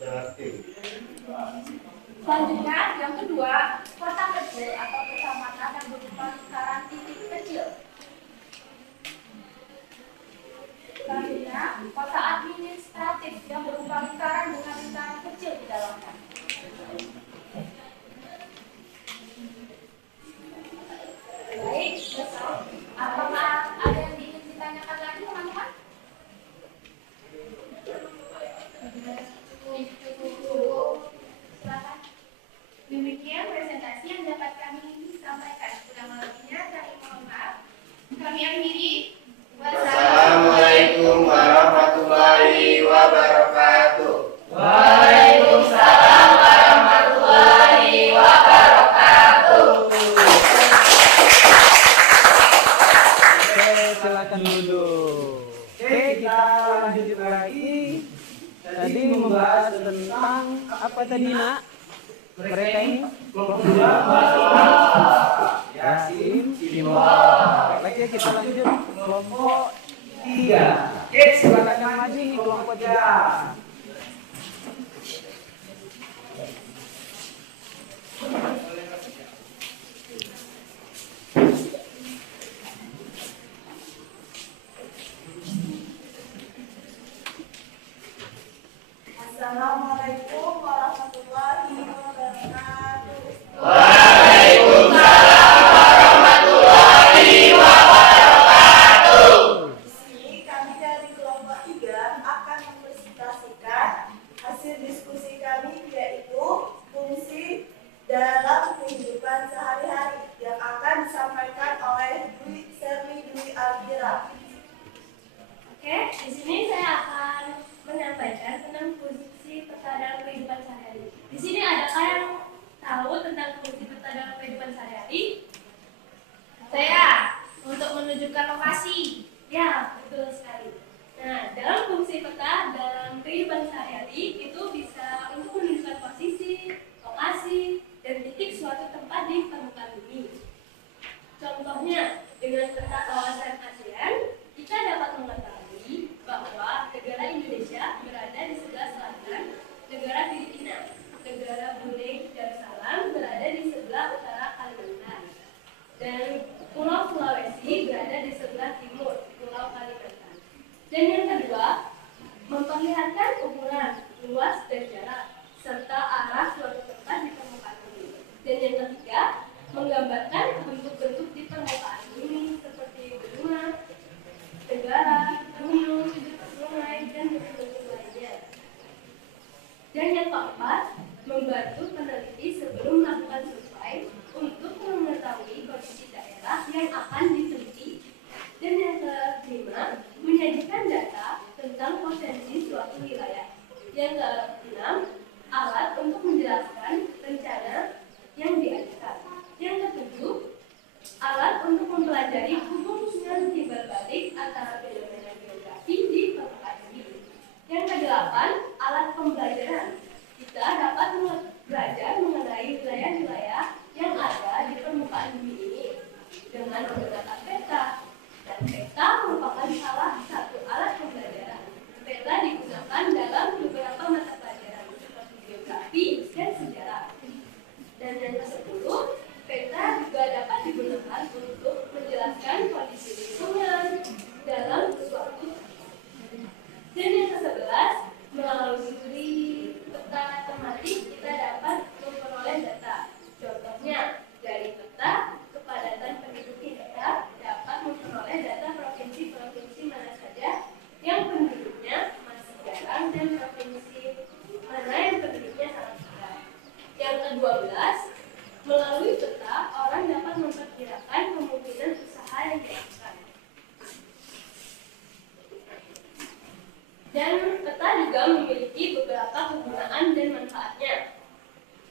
yang aktif. Selanjutnya, yang kedua, kota kecil atau kecamatan yang berupa lingkaran titik kecil. Selanjutnya, kota administratif yang berupa lingkaran dengan lingkaran kecil di dalamnya. Baik, selesai. Apakah ada yang ingin ditanyakan lagi, teman-teman? Silakan. Demikian presentasi yang dapat kami sampaikan. Kurang lebihnya kami mohon maaf. Kami akhiri. Assalamualaikum warahmatullahi wabarakatuh. Waalaikumsalam warahmatullahi wabarakatuh. Oke, silakan duduk. Oke, kita lanjut lagi. Tadi membahas tentang apa tadi, Nak? Mereka ini kelompok 2 Yasin, simbol. Oke, kita lanjut kelompok 3. Oke, silakan yang maju nih kelompok 3. Assalamualaikum warahmatullahi wabarakatuh. Di sini kami dari kelompok 3 akan mempresentasikan hasil diskusi kami, yaitu fungsi dalam kehidupan sehari-hari yang akan disampaikan oleh Dwi Alfira. Oke, di sini saya akan menyampaikan tentang fungsi peta dalam kehidupan sehari-hari. Di sini adakah yang tahu tentang fungsi peta dalam kehidupan sehari-hari? Saya untuk menunjukkan lokasi. Ya, betul sekali. Nah, dalam fungsi peta dalam kehidupan sehari-hari itu bisa untuk menunjukkan posisi, lokasi, dan titik suatu tempat di permukaan bumi. Contohnya, dengan peta kawasan ASEAN, kita dapat mengetahui bahwa negara Indonesia berada di sebelah selatan, negara Filipina, negara Brunei Darussalam berada di sebelah utara Kalimantan, dan Pulau Sulawesi berada di sebelah timur Pulau Kalimantan. Dan yang kedua, memperlihatkan ukuran, luas, dan jarak, serta arah suatu tempat di permukaan bumi. Dan yang ketiga, menggambarkan bentuk-bentuk di permukaan bumi seperti benua, negara, gunung, sungai, dan bentuk-bentuk lainnya. Dan yang keempat, membantu peneliti sebelum melakukan survei untuk mengetahui kondisi daerah yang akan diteliti. Dan yang kelima, menyajikan data tentang potensi suatu wilayah. Yang keenam, alat untuk menjelaskan rencana yang diajukan. Yang ketujuh, Melalui peta, orang dapat memperkirakan kemungkinan usaha yang dilakukan. Dan peta juga memiliki beberapa kegunaan dan manfaatnya.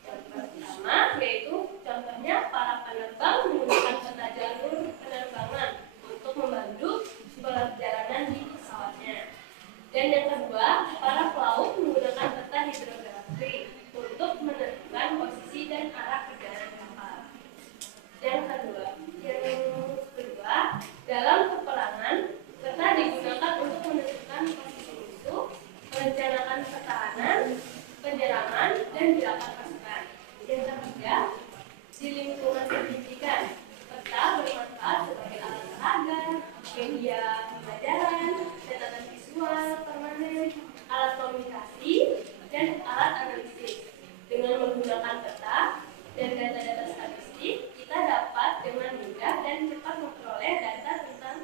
Yang pertama yaitu contohnya para penerbang menggunakan peta jalur penerbangan untuk membantu perjalanan di pesawatnya. Dan yang kedua, para pelaut menggunakan peta hidrografi untuk menentukan posisi dan arah perjalanan kapal. Yang kedua, dalam peperangan, peta digunakan untuk menentukan posisi musuh, merencanakan pertahanan, penyerangan, dan gerakan pasukan. Yang ketiga, di lingkungan pendidikan, peta bermanfaat sebagai alat peraga, media pembelajaran, catatan visual, permanen, alat komunikasi, dan alat analisis. Dengan menggunakan peta dan data-data statistik, kita dapat dengan mudah dan cepat memperoleh data tentang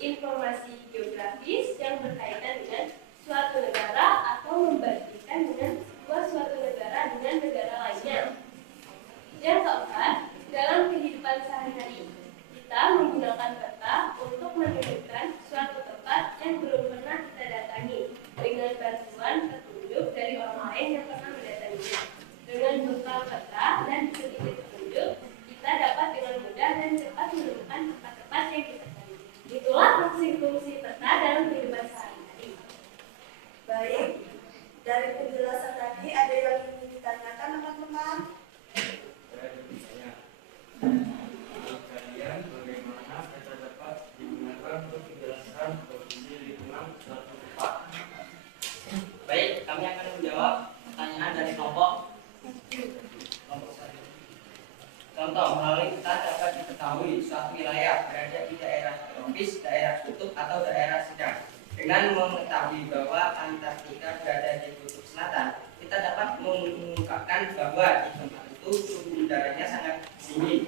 informasi geografis yang berkaitan dengan suatu negara atau membandingkan dengan suatu negara dengan negara lainnya. Yang keempat, dalam kehidupan sehari-hari, kita menggunakan peta untuk menunjukkan suatu tempat yang belum pernah kita datangi dengan bantuan petunjuk dari orang lain yang pernah mendatanginya. Dengan bekal peta dan sedikit petunjuk, kita dapat dengan mudah dan cepat menemukan tempat-tempat yang kita cari. Itulah fungsi-fungsi peta dalam kehidupan sehari-hari. Baik, dari penjelasan tadi ada yang ingin ditanyakan teman-teman? Saya bertanya, menurut kalian bagaimana peta dapat digunakan untuk menjelaskan posisi lingkungan suatu tempat? Baik, kami akan menjawab pertanyaan dari kelompok satu. Contoh, melalui peta dapat diketahui suatu wilayah berada di daerah tropis, daerah kutub, atau daerah sedang. Dengan mengetahui bahwa Antartika berada di kutub selatan, kita dapat mengungkapkan bahwa di tempat itu suhu udaranya sangat dingin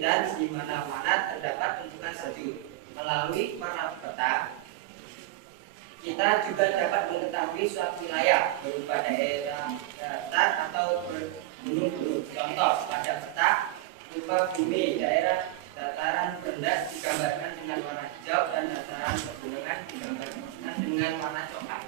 dan di mana-mana terdapat tumpukan salju. Melalui warna peta, kita juga dapat mengetahui suatu wilayah berupa daerah datar atau gunung-gunung. Contoh, pada peta rupa bumi, daerah dataran rendah digambarkan dengan warna hijau dan dataran pegunungan digambarkan dengan warna coklat.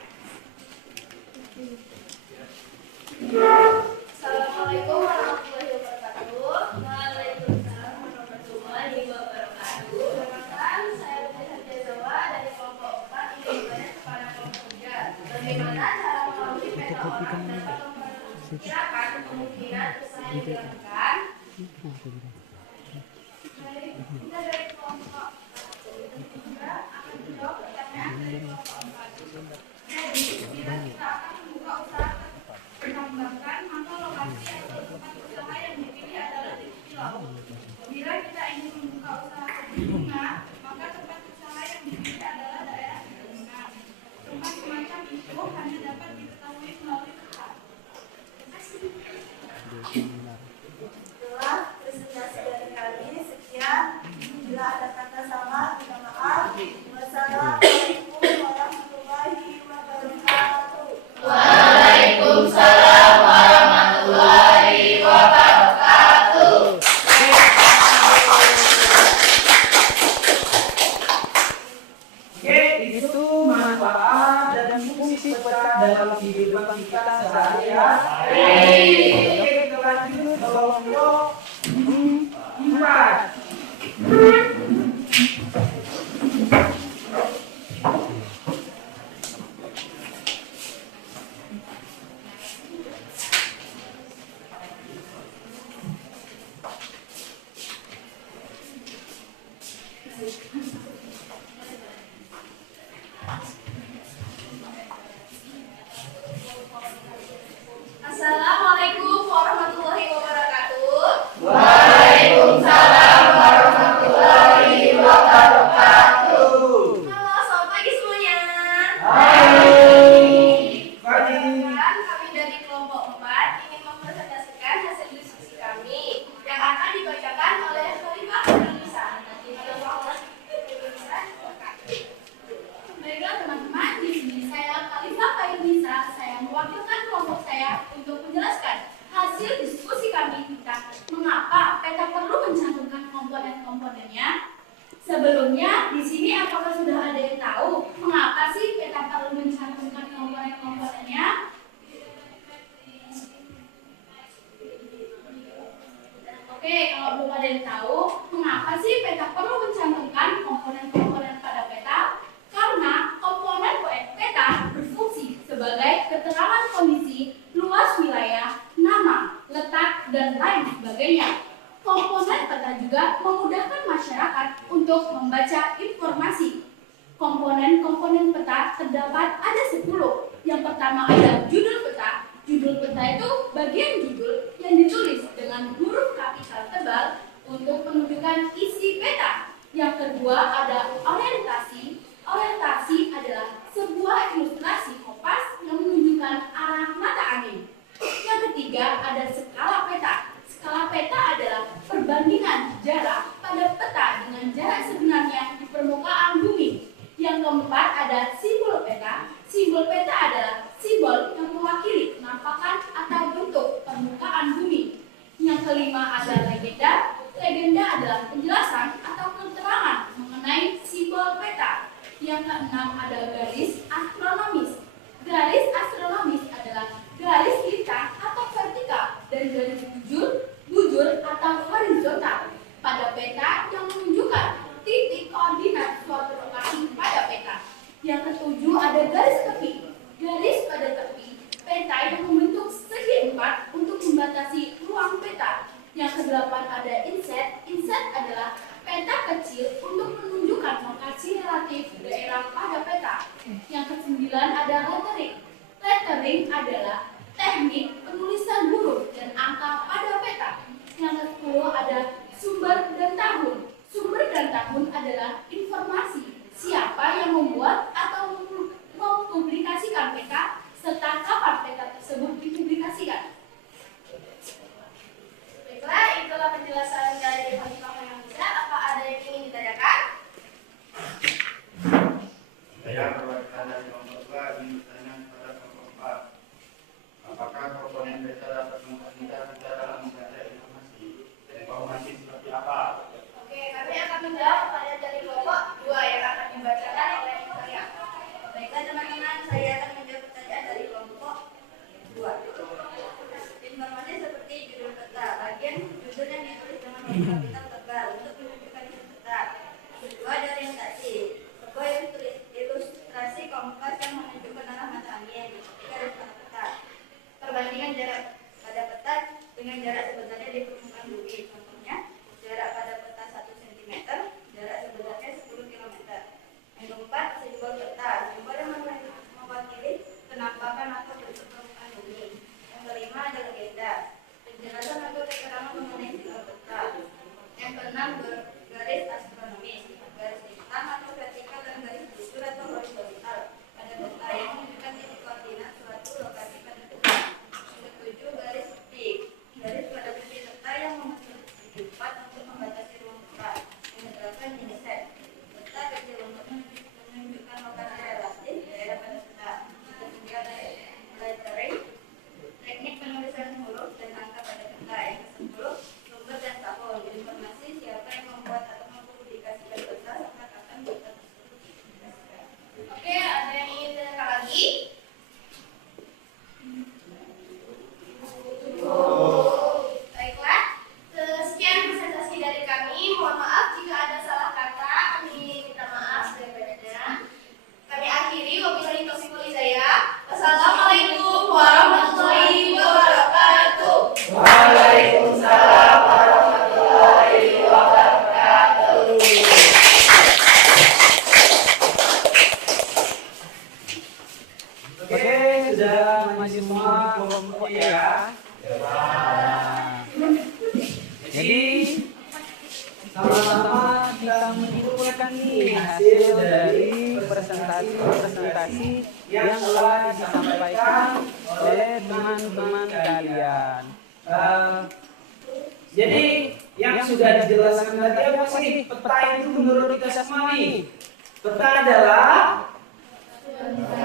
Assalamualaikum warahmatullahi wabarakatuh. Waalaikumsalam warahmatullahi wabarakatuh. Perkenalkan, saya Putri Hadiazawa dari kelompok 4 ingin bertanya kepada kelompok 3. Bagaimana cara melalui peta orang dapat memperkirakan kemungkinan usaha yang dilakukan? Baik, kita dari kelompok 3 akan menjawab pertanyaan dari kelompok 4. Jadi, bila kita akan membuka usaha menambahkan, maka lokasi atau tempat usaha yang dipilih adalah di tepi laut. Bila kita ingin membuka usaha bunga, maka tempat usaha yang dipilih adalah daerah pegunungan. Tempat semacam itu hanya dapat diketahui melalui peta. Terima kasih. Setelah presentasi dari kami, sekian. Bila ada kata salah, minta maaf. Wassalamualaikum warahmatullahi wabarakatuh. Waalaikumsalam warahmatullahi wabarakatuh. Oke, itu manfaat dan fungsi peta dalam kehidupan kita sehari-hari. Oke, kita lanjut ke kelompok 4. Assalamualaikum warahmatullahi wabarakatuh. Waalaikumsalam warahmatullahi di sini apakah sudah ada yang tahu mengapa sih peta perlu mencantumkan komponen-komponennya? Oke, kalau belum ada yang tahu, mengapa sih peta perlu mencantumkan komponen-komponen pada peta? Karena komponen peta berfungsi sebagai keterangan kondisi, luas wilayah, nama, letak, dan lain sebagainya. Komponen peta juga memudahkan masyarakat untuk membaca informasi. Komponen-komponen peta terdapat ada 10. Yang pertama ada judul peta. Judul peta itu bagian judul yang ditulis dengan huruf kapital tebal untuk menunjukkan isi peta. Yang kedua ada orientasi. Orientasi adalah sebuah ilustrasi kompas yang menunjukkan arah mata angin. Yang ketiga ada skala peta. Skala peta adalah perbandingan jarak pada peta dengan jarak sebenarnya di permukaan bumi. Yang keempat ada simbol peta. Simbol peta adalah simbol yang mewakili penampakan atau bentuk permukaan bumi. Yang kelima ada legenda. Legenda adalah penjelasan atau keterangan mengenai simbol peta. Yang keenam ada garis astronomis. Garis astronomis adalah garis lintang atau vertikal dan garis bujur atau horizontal pada peta yang menunjukkan titik koordinat suatu lokasi pada peta. Yang ketujuh ada garis tepi. Garis pada tepi peta yang membentuk segi 4 untuk membatasi ruang peta. Yang kedelapan ada inset. Inset adalah peta kecil untuk menunjukkan lokasi relatif daerah pada peta. Yang kesembilan ada lettering. Lettering adalah teknik penulisan huruf dan angka pada peta. Yang ke-10 ada sumber dan tahun. Sumber dan tahun adalah informasi siapa yang membuat atau mempublikasikan peta serta kapan peta tersebut dipublikasikan. Baiklah, itulah penjelasan dari Pak yang bisa. Apa ada yang ingin ditanyakan? Saya perwakilan dari kelompok 2 ingin bertanya kepada kelompok 4. Apakah komponen peta dapat membantu kita dalam membaca informasi? Informasi seperti apa? Oke, kami akan menjawab pertanyaan dari kelompok 2 yang akan dibacakan oleh saya. Baiklah teman-teman, saya akan menjawab pertanyaan dari kelompok 2. Informasi seperti judul peta, bagian judul yang ditulis dengan huruf kapital tebal untuk menunjukkan isi peta. Kedua ada orientasi, sebuah ilustrasi kompas yang menunjukkan arah mata angin. Ketiga ada skala peta, perbandingan jarak pada peta dengan jarak sebenarnya di permukaan bumi. Contohnya, jarak pada peta 1 cm, jarak sebenarnya 10 km. Yang keempat, simbol peta, simbol yang mewakili penampakan atau bentuk permukaan bumi. Yang kelima ada legenda, penjelasan atau keterangan mengenai simbol peta. Yang keenam garis astronomis, garis lintang atau vertikal dan garis bujur atau horizontal pada peta yang menunjukkan titik koordinat suatu lokasi pada peta. Yang ketujuh garis tepi, garis pada tepi peta yang membentuk segi 4 untuk membatasi ruang peta. Yang kedelapan inset, peta kecil untuk menunjukkan lokasi relatif daerah pada peta. Yang kesembilan lettering, teknik penulisan huruf dan angka pada peta. Yang ke-10 sumber dan tahun, informasi siapa yang membuat atau mempublikasikan peta serta kapan peta tersebut dipublikasikan. Oke, ada yang ingin ditanyakan lagi? Baiklah, sekian presentasi dari kami. Mohon maaf jika ada salah kata. Kami minta maaf sebanyak-banyaknya. Kami akhiri. Wabillahi taufiq wal hidayah. Wassalamualaikum warahmatullahi wabarakatuh. Waalaikumsalam warahmatullahi wabarakatuh. Oke, sudah maju semua kelompok ya. Jadi sama-sama kita menyimpulkan nih hasil dari presentasi yang telah disampaikan oleh teman-teman kalian. Jadi yang sudah dijelaskan tadi apa sih peta itu menurut kita semua nih? Peta adalah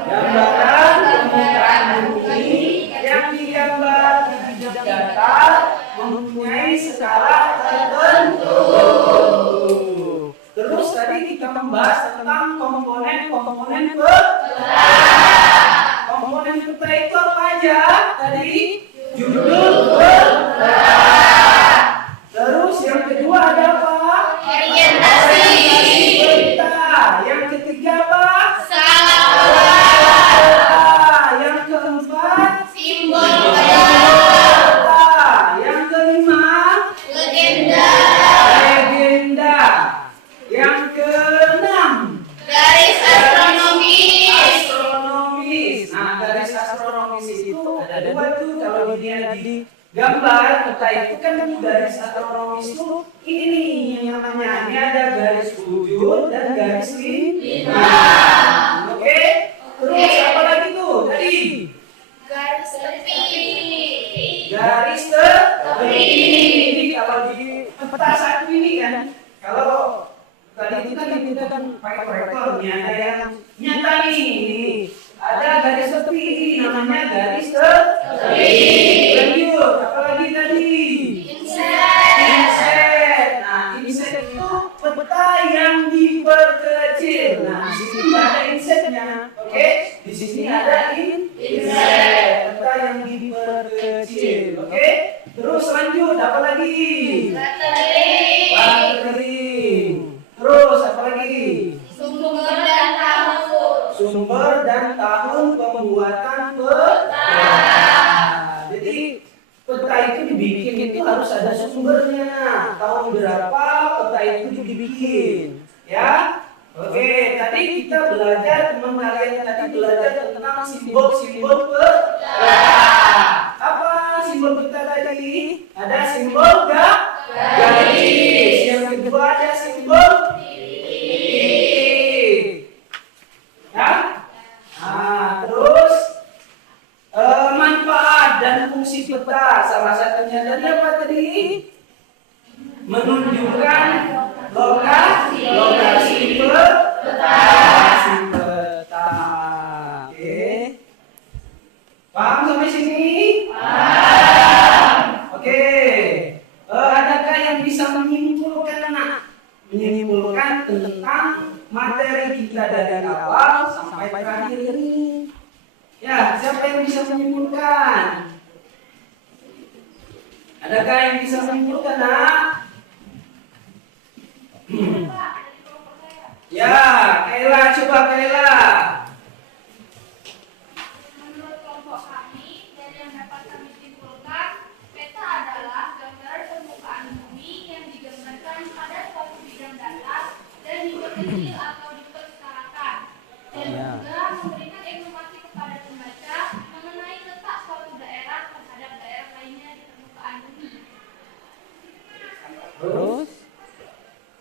gambaran permukaan bumi yang digambar di bidang datar mempunyai skala tertentu. Terus tadi kita membahas tentang komponen peta itu apa aja? Tadi judul peta. Terus yang kedua ada apa? Orientasi peta. Yang ketiga apa? Yang keempat Simbol peta. Yang kelima legenda. Yang keenam Garis astronomis. Nah, garis astronomis itu ada dua tuh. Kalau dia di gambar peta itu kan garis astronomis itu ini yang namanya. Ini ada garis bujur dan garis lintang. Oke? Terus apa lagi tuh? Tadi Garis tepi. garis tepi. Kalau di peta satu ini kan, kalau tadi kita kan pakai proyektor, ini ada yang nyata nih. Ada garis tepi, namanya garis tepi. Lanjut, apa lagi tadi? Inset. Nah, inset itu peta yang diperkecil. Nah, di sini ada insetnya. Oke? Di sini ada inset. Peta yang diperkecil. Oke? Terus lanjut, apa lagi? Lettering. Terus apa lagi? Sumber dan tahun pembuatan peta. Jadi peta itu dibikin itu harus ada sumbernya. Tahun berapa peta itu dibikin? Ya. Oke, tadi kita belajar, teman kalian tadi belajar tentang simbol-simbol peta. Apa simbol peta tadi? Ada simbol garis. Yang kedua ada simbol titik. Ya? Nah, terus manfaat dan fungsi peta. Salah satunya tadi apa tadi? Menunjukkan lokasi peta. Oke. Paham sampai sini? Paham. Oke. Adakah yang bisa menyimpulkan tentang materi kita dari awal sampai terakhir ini? Ya, siapa yang bisa menyimpulkan? Adakah yang bisa menyimpulkan, Nak? Ya, Kaila, coba Kaila. Menurut kelompok kami, dari yang dapat kami simpulkan, peta adalah gambaran permukaan bumi yang digambarkan pada suatu bidang datar dan diperkecil atau diperskalakan, dan juga memberikan informasi kepada pembaca mengenai letak suatu daerah terhadap daerah lainnya di permukaan bumi. Terus?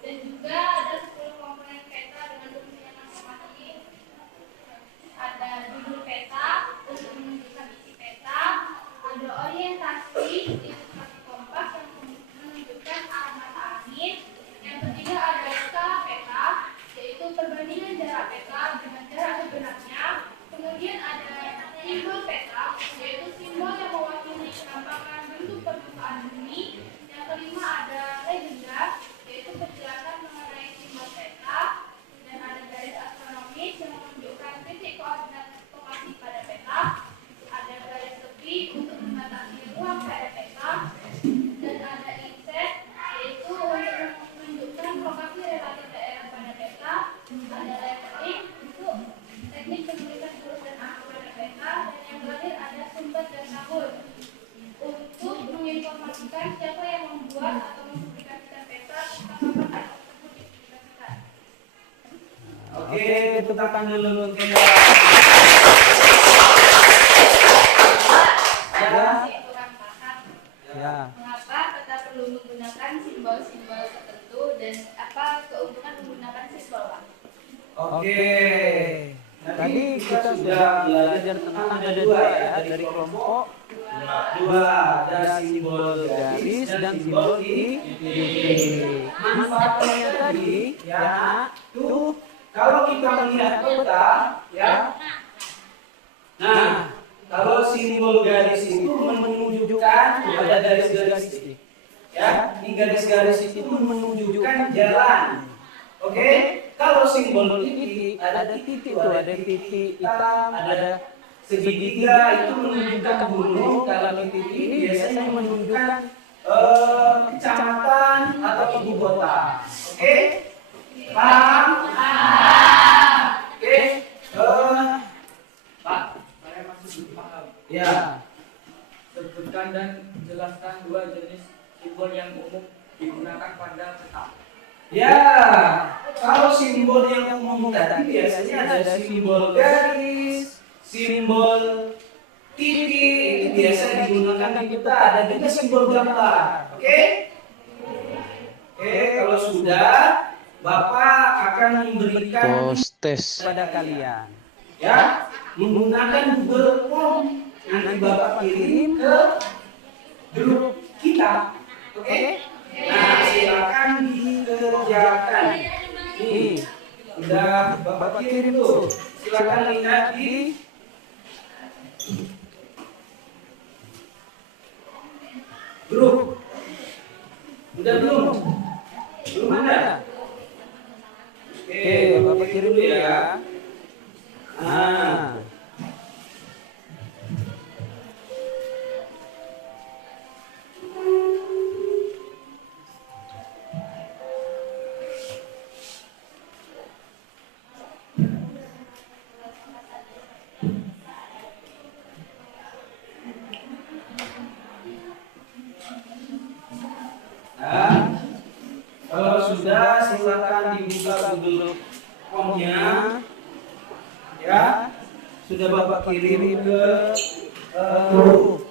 Dan juga ada 10 komponen peta dengan fungsi yang masing-masing. Ada judul peta untuk menunjukkan isi peta, ada orientasi ilustrasi kompas yang menunjukkan arah mata angin. Yang ketiga ada skala peta, yaitu perbandingan jarak peta dengan jarak sebenarnya. Kemudian ada simbol peta, yaitu simbol yang mewakili penampakan bentuk permukaan bumi. Yang kelima ada legenda, yaitu penjelasan mengenai simbol peta. Dan ada garis astronomis yang menunjukkan titik koordinat lokasi pada peta. Ada garis tepi untuk membatasi ruang pada peta. Dan ada inset, yaitu untuk menunjukkan lokasi relatif daerah pada peta. Ada lettering untuk teknik penulisan huruf dan angka pada peta. Dan yang terakhir ada sumber dan tahun untuk menginformasikan siapa yang membuat atau mempublikasikan peta tentang kapan peta tersebut dipublikasikan. Oke, tepuk tangan dulu untuk Kaila. Masih kurang paham Ya. mengapa peta perlu menggunakan simbol-simbol tertentu dan apa keuntungan menggunakan simbol, Pak? Oke. Tadi kita sudah belajar tentang ada dua ya dari kelompok. Dua, ada simbol garis dan simbol titik. Manfaatnya tadi ya, tuh kalau kita melihat peta ya. Nah, kalau simbol garis itu menunjukkan ada garis-garis titik. Ya, di garis-garis itu menunjukkan jalan. Oke? Kalau simbol titik, ada titik tuh, ada titik hitam, ada segitiga itu menunjukkan gunung. Kalau titik ini biasanya menunjukkan kecamatan atau ibu kota. Oke? Paham? Oke? Pak, saya masih belum paham. Ya. Sebutkan dan jelaskan dua jenis simbol yang umum digunakan pada peta. Ya, kalau simbol yang umum tadi biasanya ada simbol garis, simbol titik, biasa digunakan di peta, ada juga simbol gambar. Oke? Oke, kalau sudah, Bapak akan memberikan tes pada kalian. Ya, menggunakan Google Form. Nanti Bapak kirim ke grup kita. Oke? Nah, silakan dikerjakan. Nih, udah Bapak kirim tuh. Silakan lihat di grup. Udah belum? Belum ada? Oke, Bapak kirim dulu ya. Nah. Nah, kalau sudah silakan dibuka Google Form-nya. Ya, sudah Bapak kirim ke grup.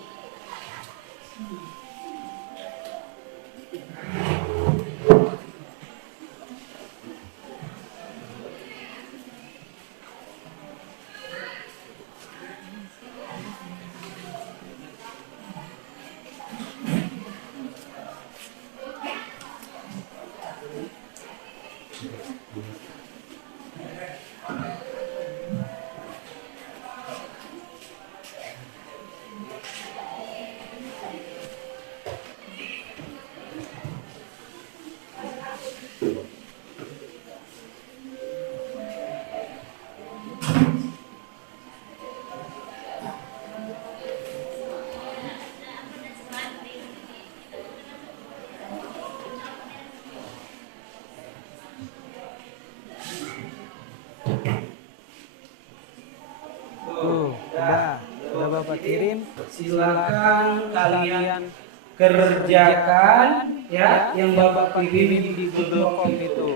Udah Bapak kirim. Silakan kalian kerjakan ya yang Bapak kirim di Google Form itu.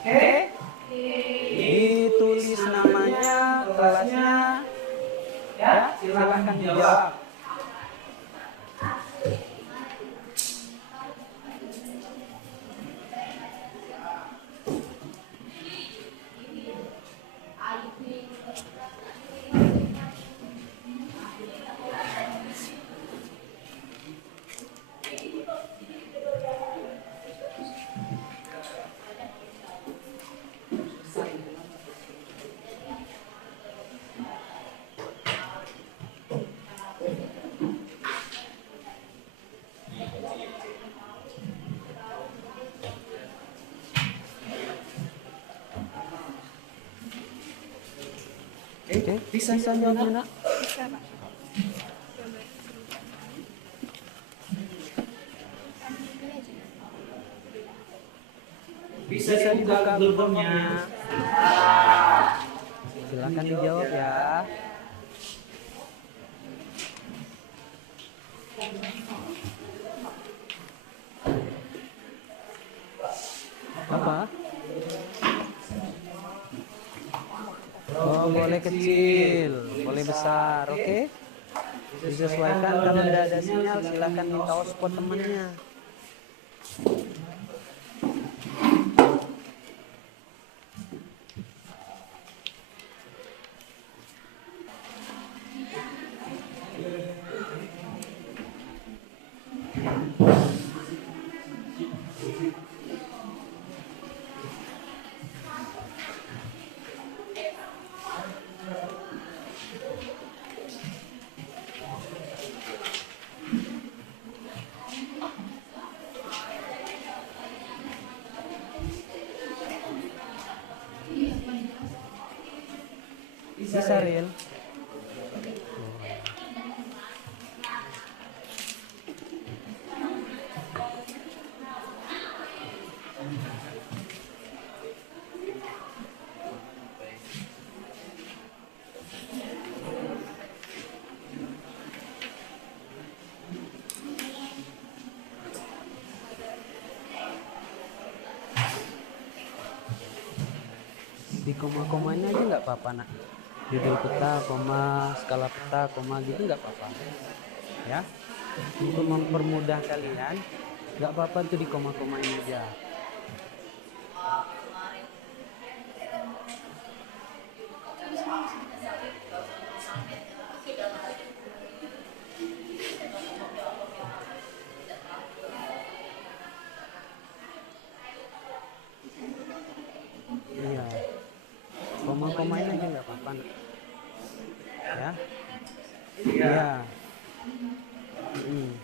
Oke? Ditulis namanya, kelasnya, ya silakan dijawab. Oke, bisa jawabnya nak? Bisa, Pak. Bisa dibuka Google Form-nya. Silakan dijawab ya. Apa? Oh, boleh kecil, boleh besar, oke? Disesuaikan. Kalau tidak ada sinyal, silakan minta hotspot temannya. Bisa, Ril. Di koma-komanya aja nggak apa-apa, nak. Judul peta, koma, skala peta, koma gitu nggak apa-apa. Ya, untuk mempermudah kalian, nggak apa-apa tuh di koma-komain aja. Iya, koma-komain aja nggak apa-apa, nak. Ya, iya. Hmm.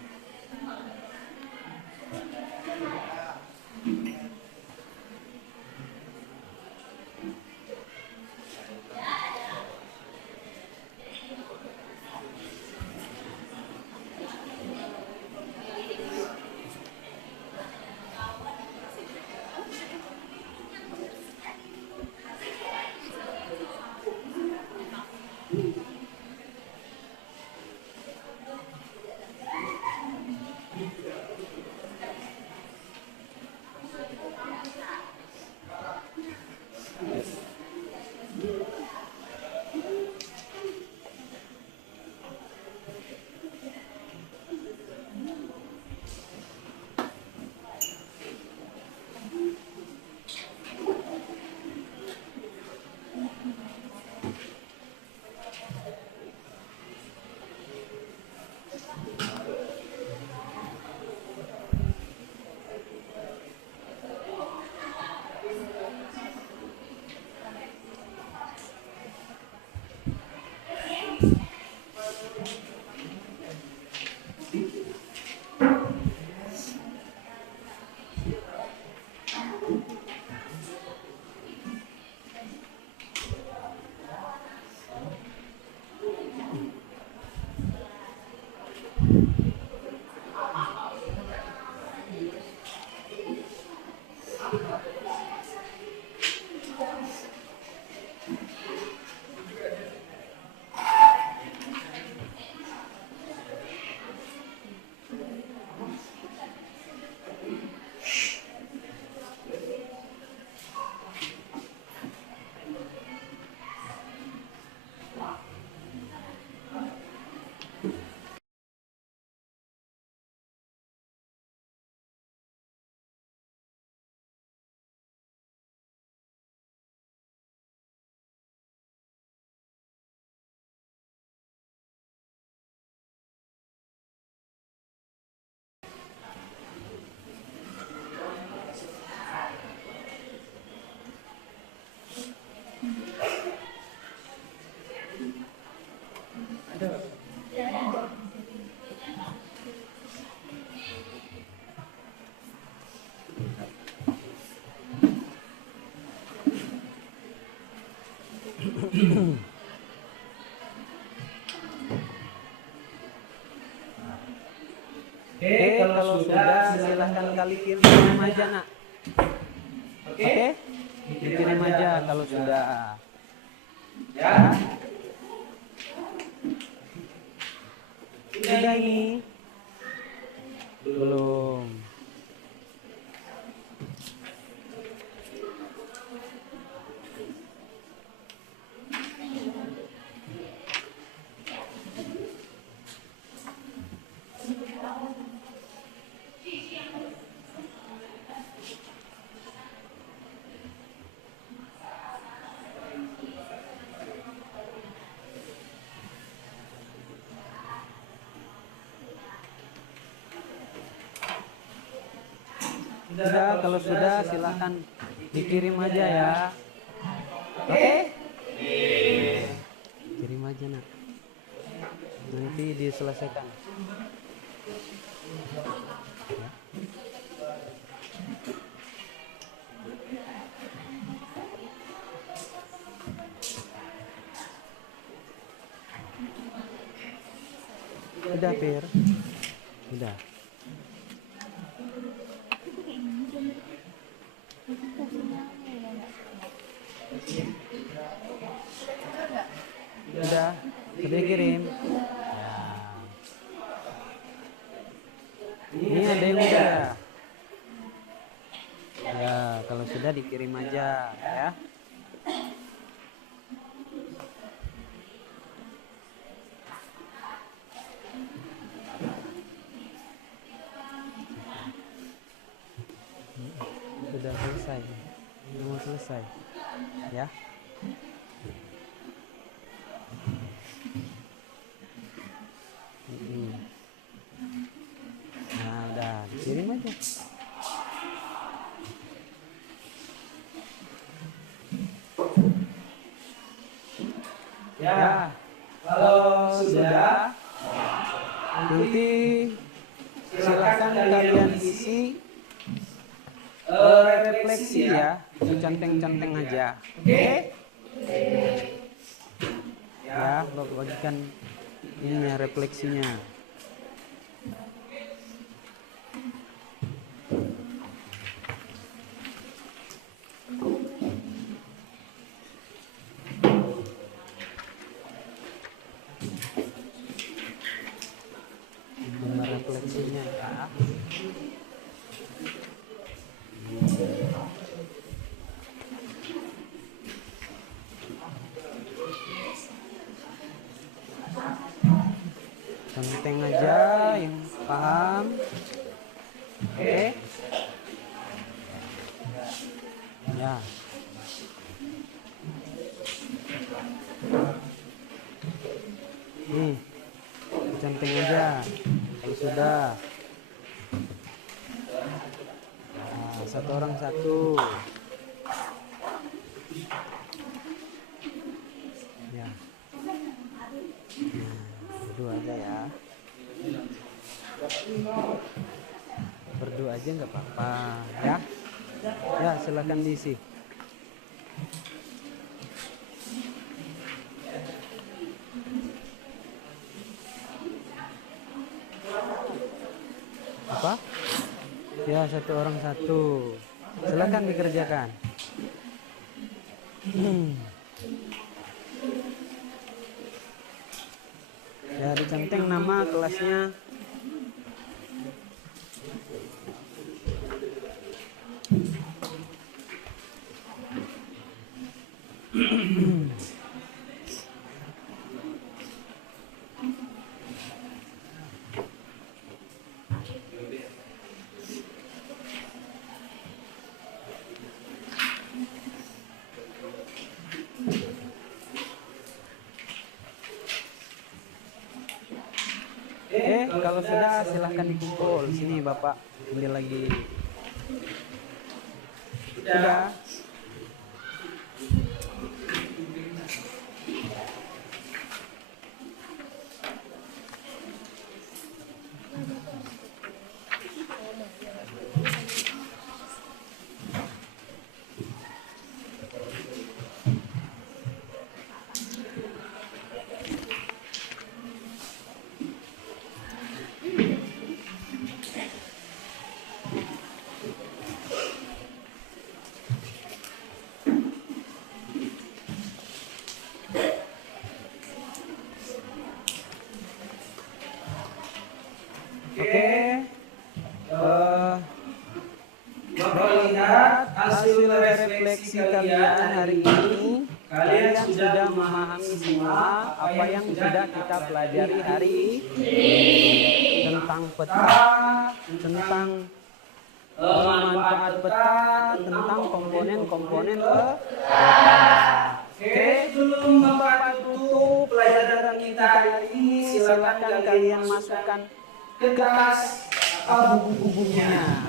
Oke, kalau sudah silahkan kali kirim aja, nak. Oke, kirim aja kalau sudah. Ya. Sudah ini? Belum. Sudah, kalau sudah silahkan dikirim aja ya. Oke? Kirim aja, nak. Nanti diselesaikan. Ya. Sudah, Pir. Sudah. Sudah dikirim. Ya. Ini ada yang udah. Ya, kalau sudah dikirim aja ya. Sudah selesai. Mau selesai. Ya. Nah, udah dikirim aja. Ya, kalau sudah, nanti silakan kalian isi refleksi ya, centeng-centeng aja. Oke? Ya, bagikan ini refleksinya. Refleksinya ya. Centeng aja yang paham. Oke. Ya. Centeng aja. Kalau sudah. Nah, satu orang satu. Ya. Berdua aja ya. Berdua aja nggak apa-apa ya. Ya, silakan diisi. Apa? Ya, satu orang satu. Silakan dikerjakan. Ya, dicenteng nama kelasnya. Kalau sudah silahkan dikumpul sini Bapak ambil lagi. Sudah. Melihat hasil refleksi kalian hari ini, kalian sudah memahami semua apa yang sudah kita pelajari hari ini tentang peta, tentang manfaat peta, tentang komponen-komponen peta. Oke, sebelum Bapak tutup pelajaran kita hari ini, silakan kalian masukkan ke tas buku-bukunya.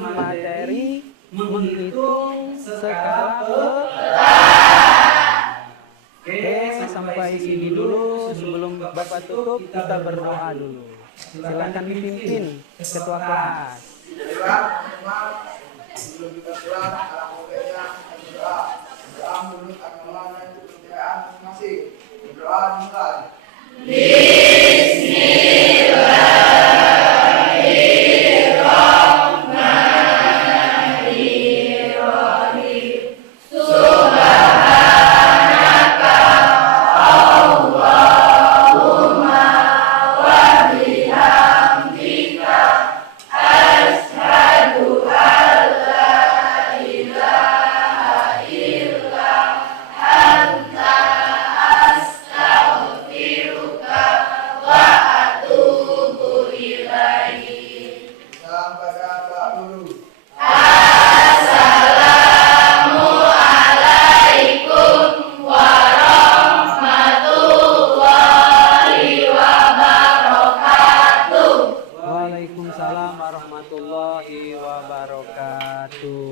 materi menghitung skala Oke, sampai sini dulu. Sebelum Bapak tutup, kita berdoa dulu. Silakan dipimpin ketua kelas. Sebelum kita pulang, anak mudanya berdoa. Berdoa menurut agama dan kepercayaan masing-masing. Berdoa dimulai. Sampai Bapak dulu. Waalaikumsalam warahmatullahi wabarakatuh.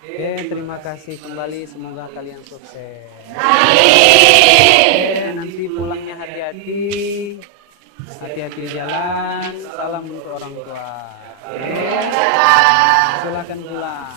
Oke, terima kasih kembali. Semoga kalian sukses. Oke, nanti pulangnya hati-hati. Hati-hati di jalan. Salam untuk orang tua. Oke. Silakan pulang.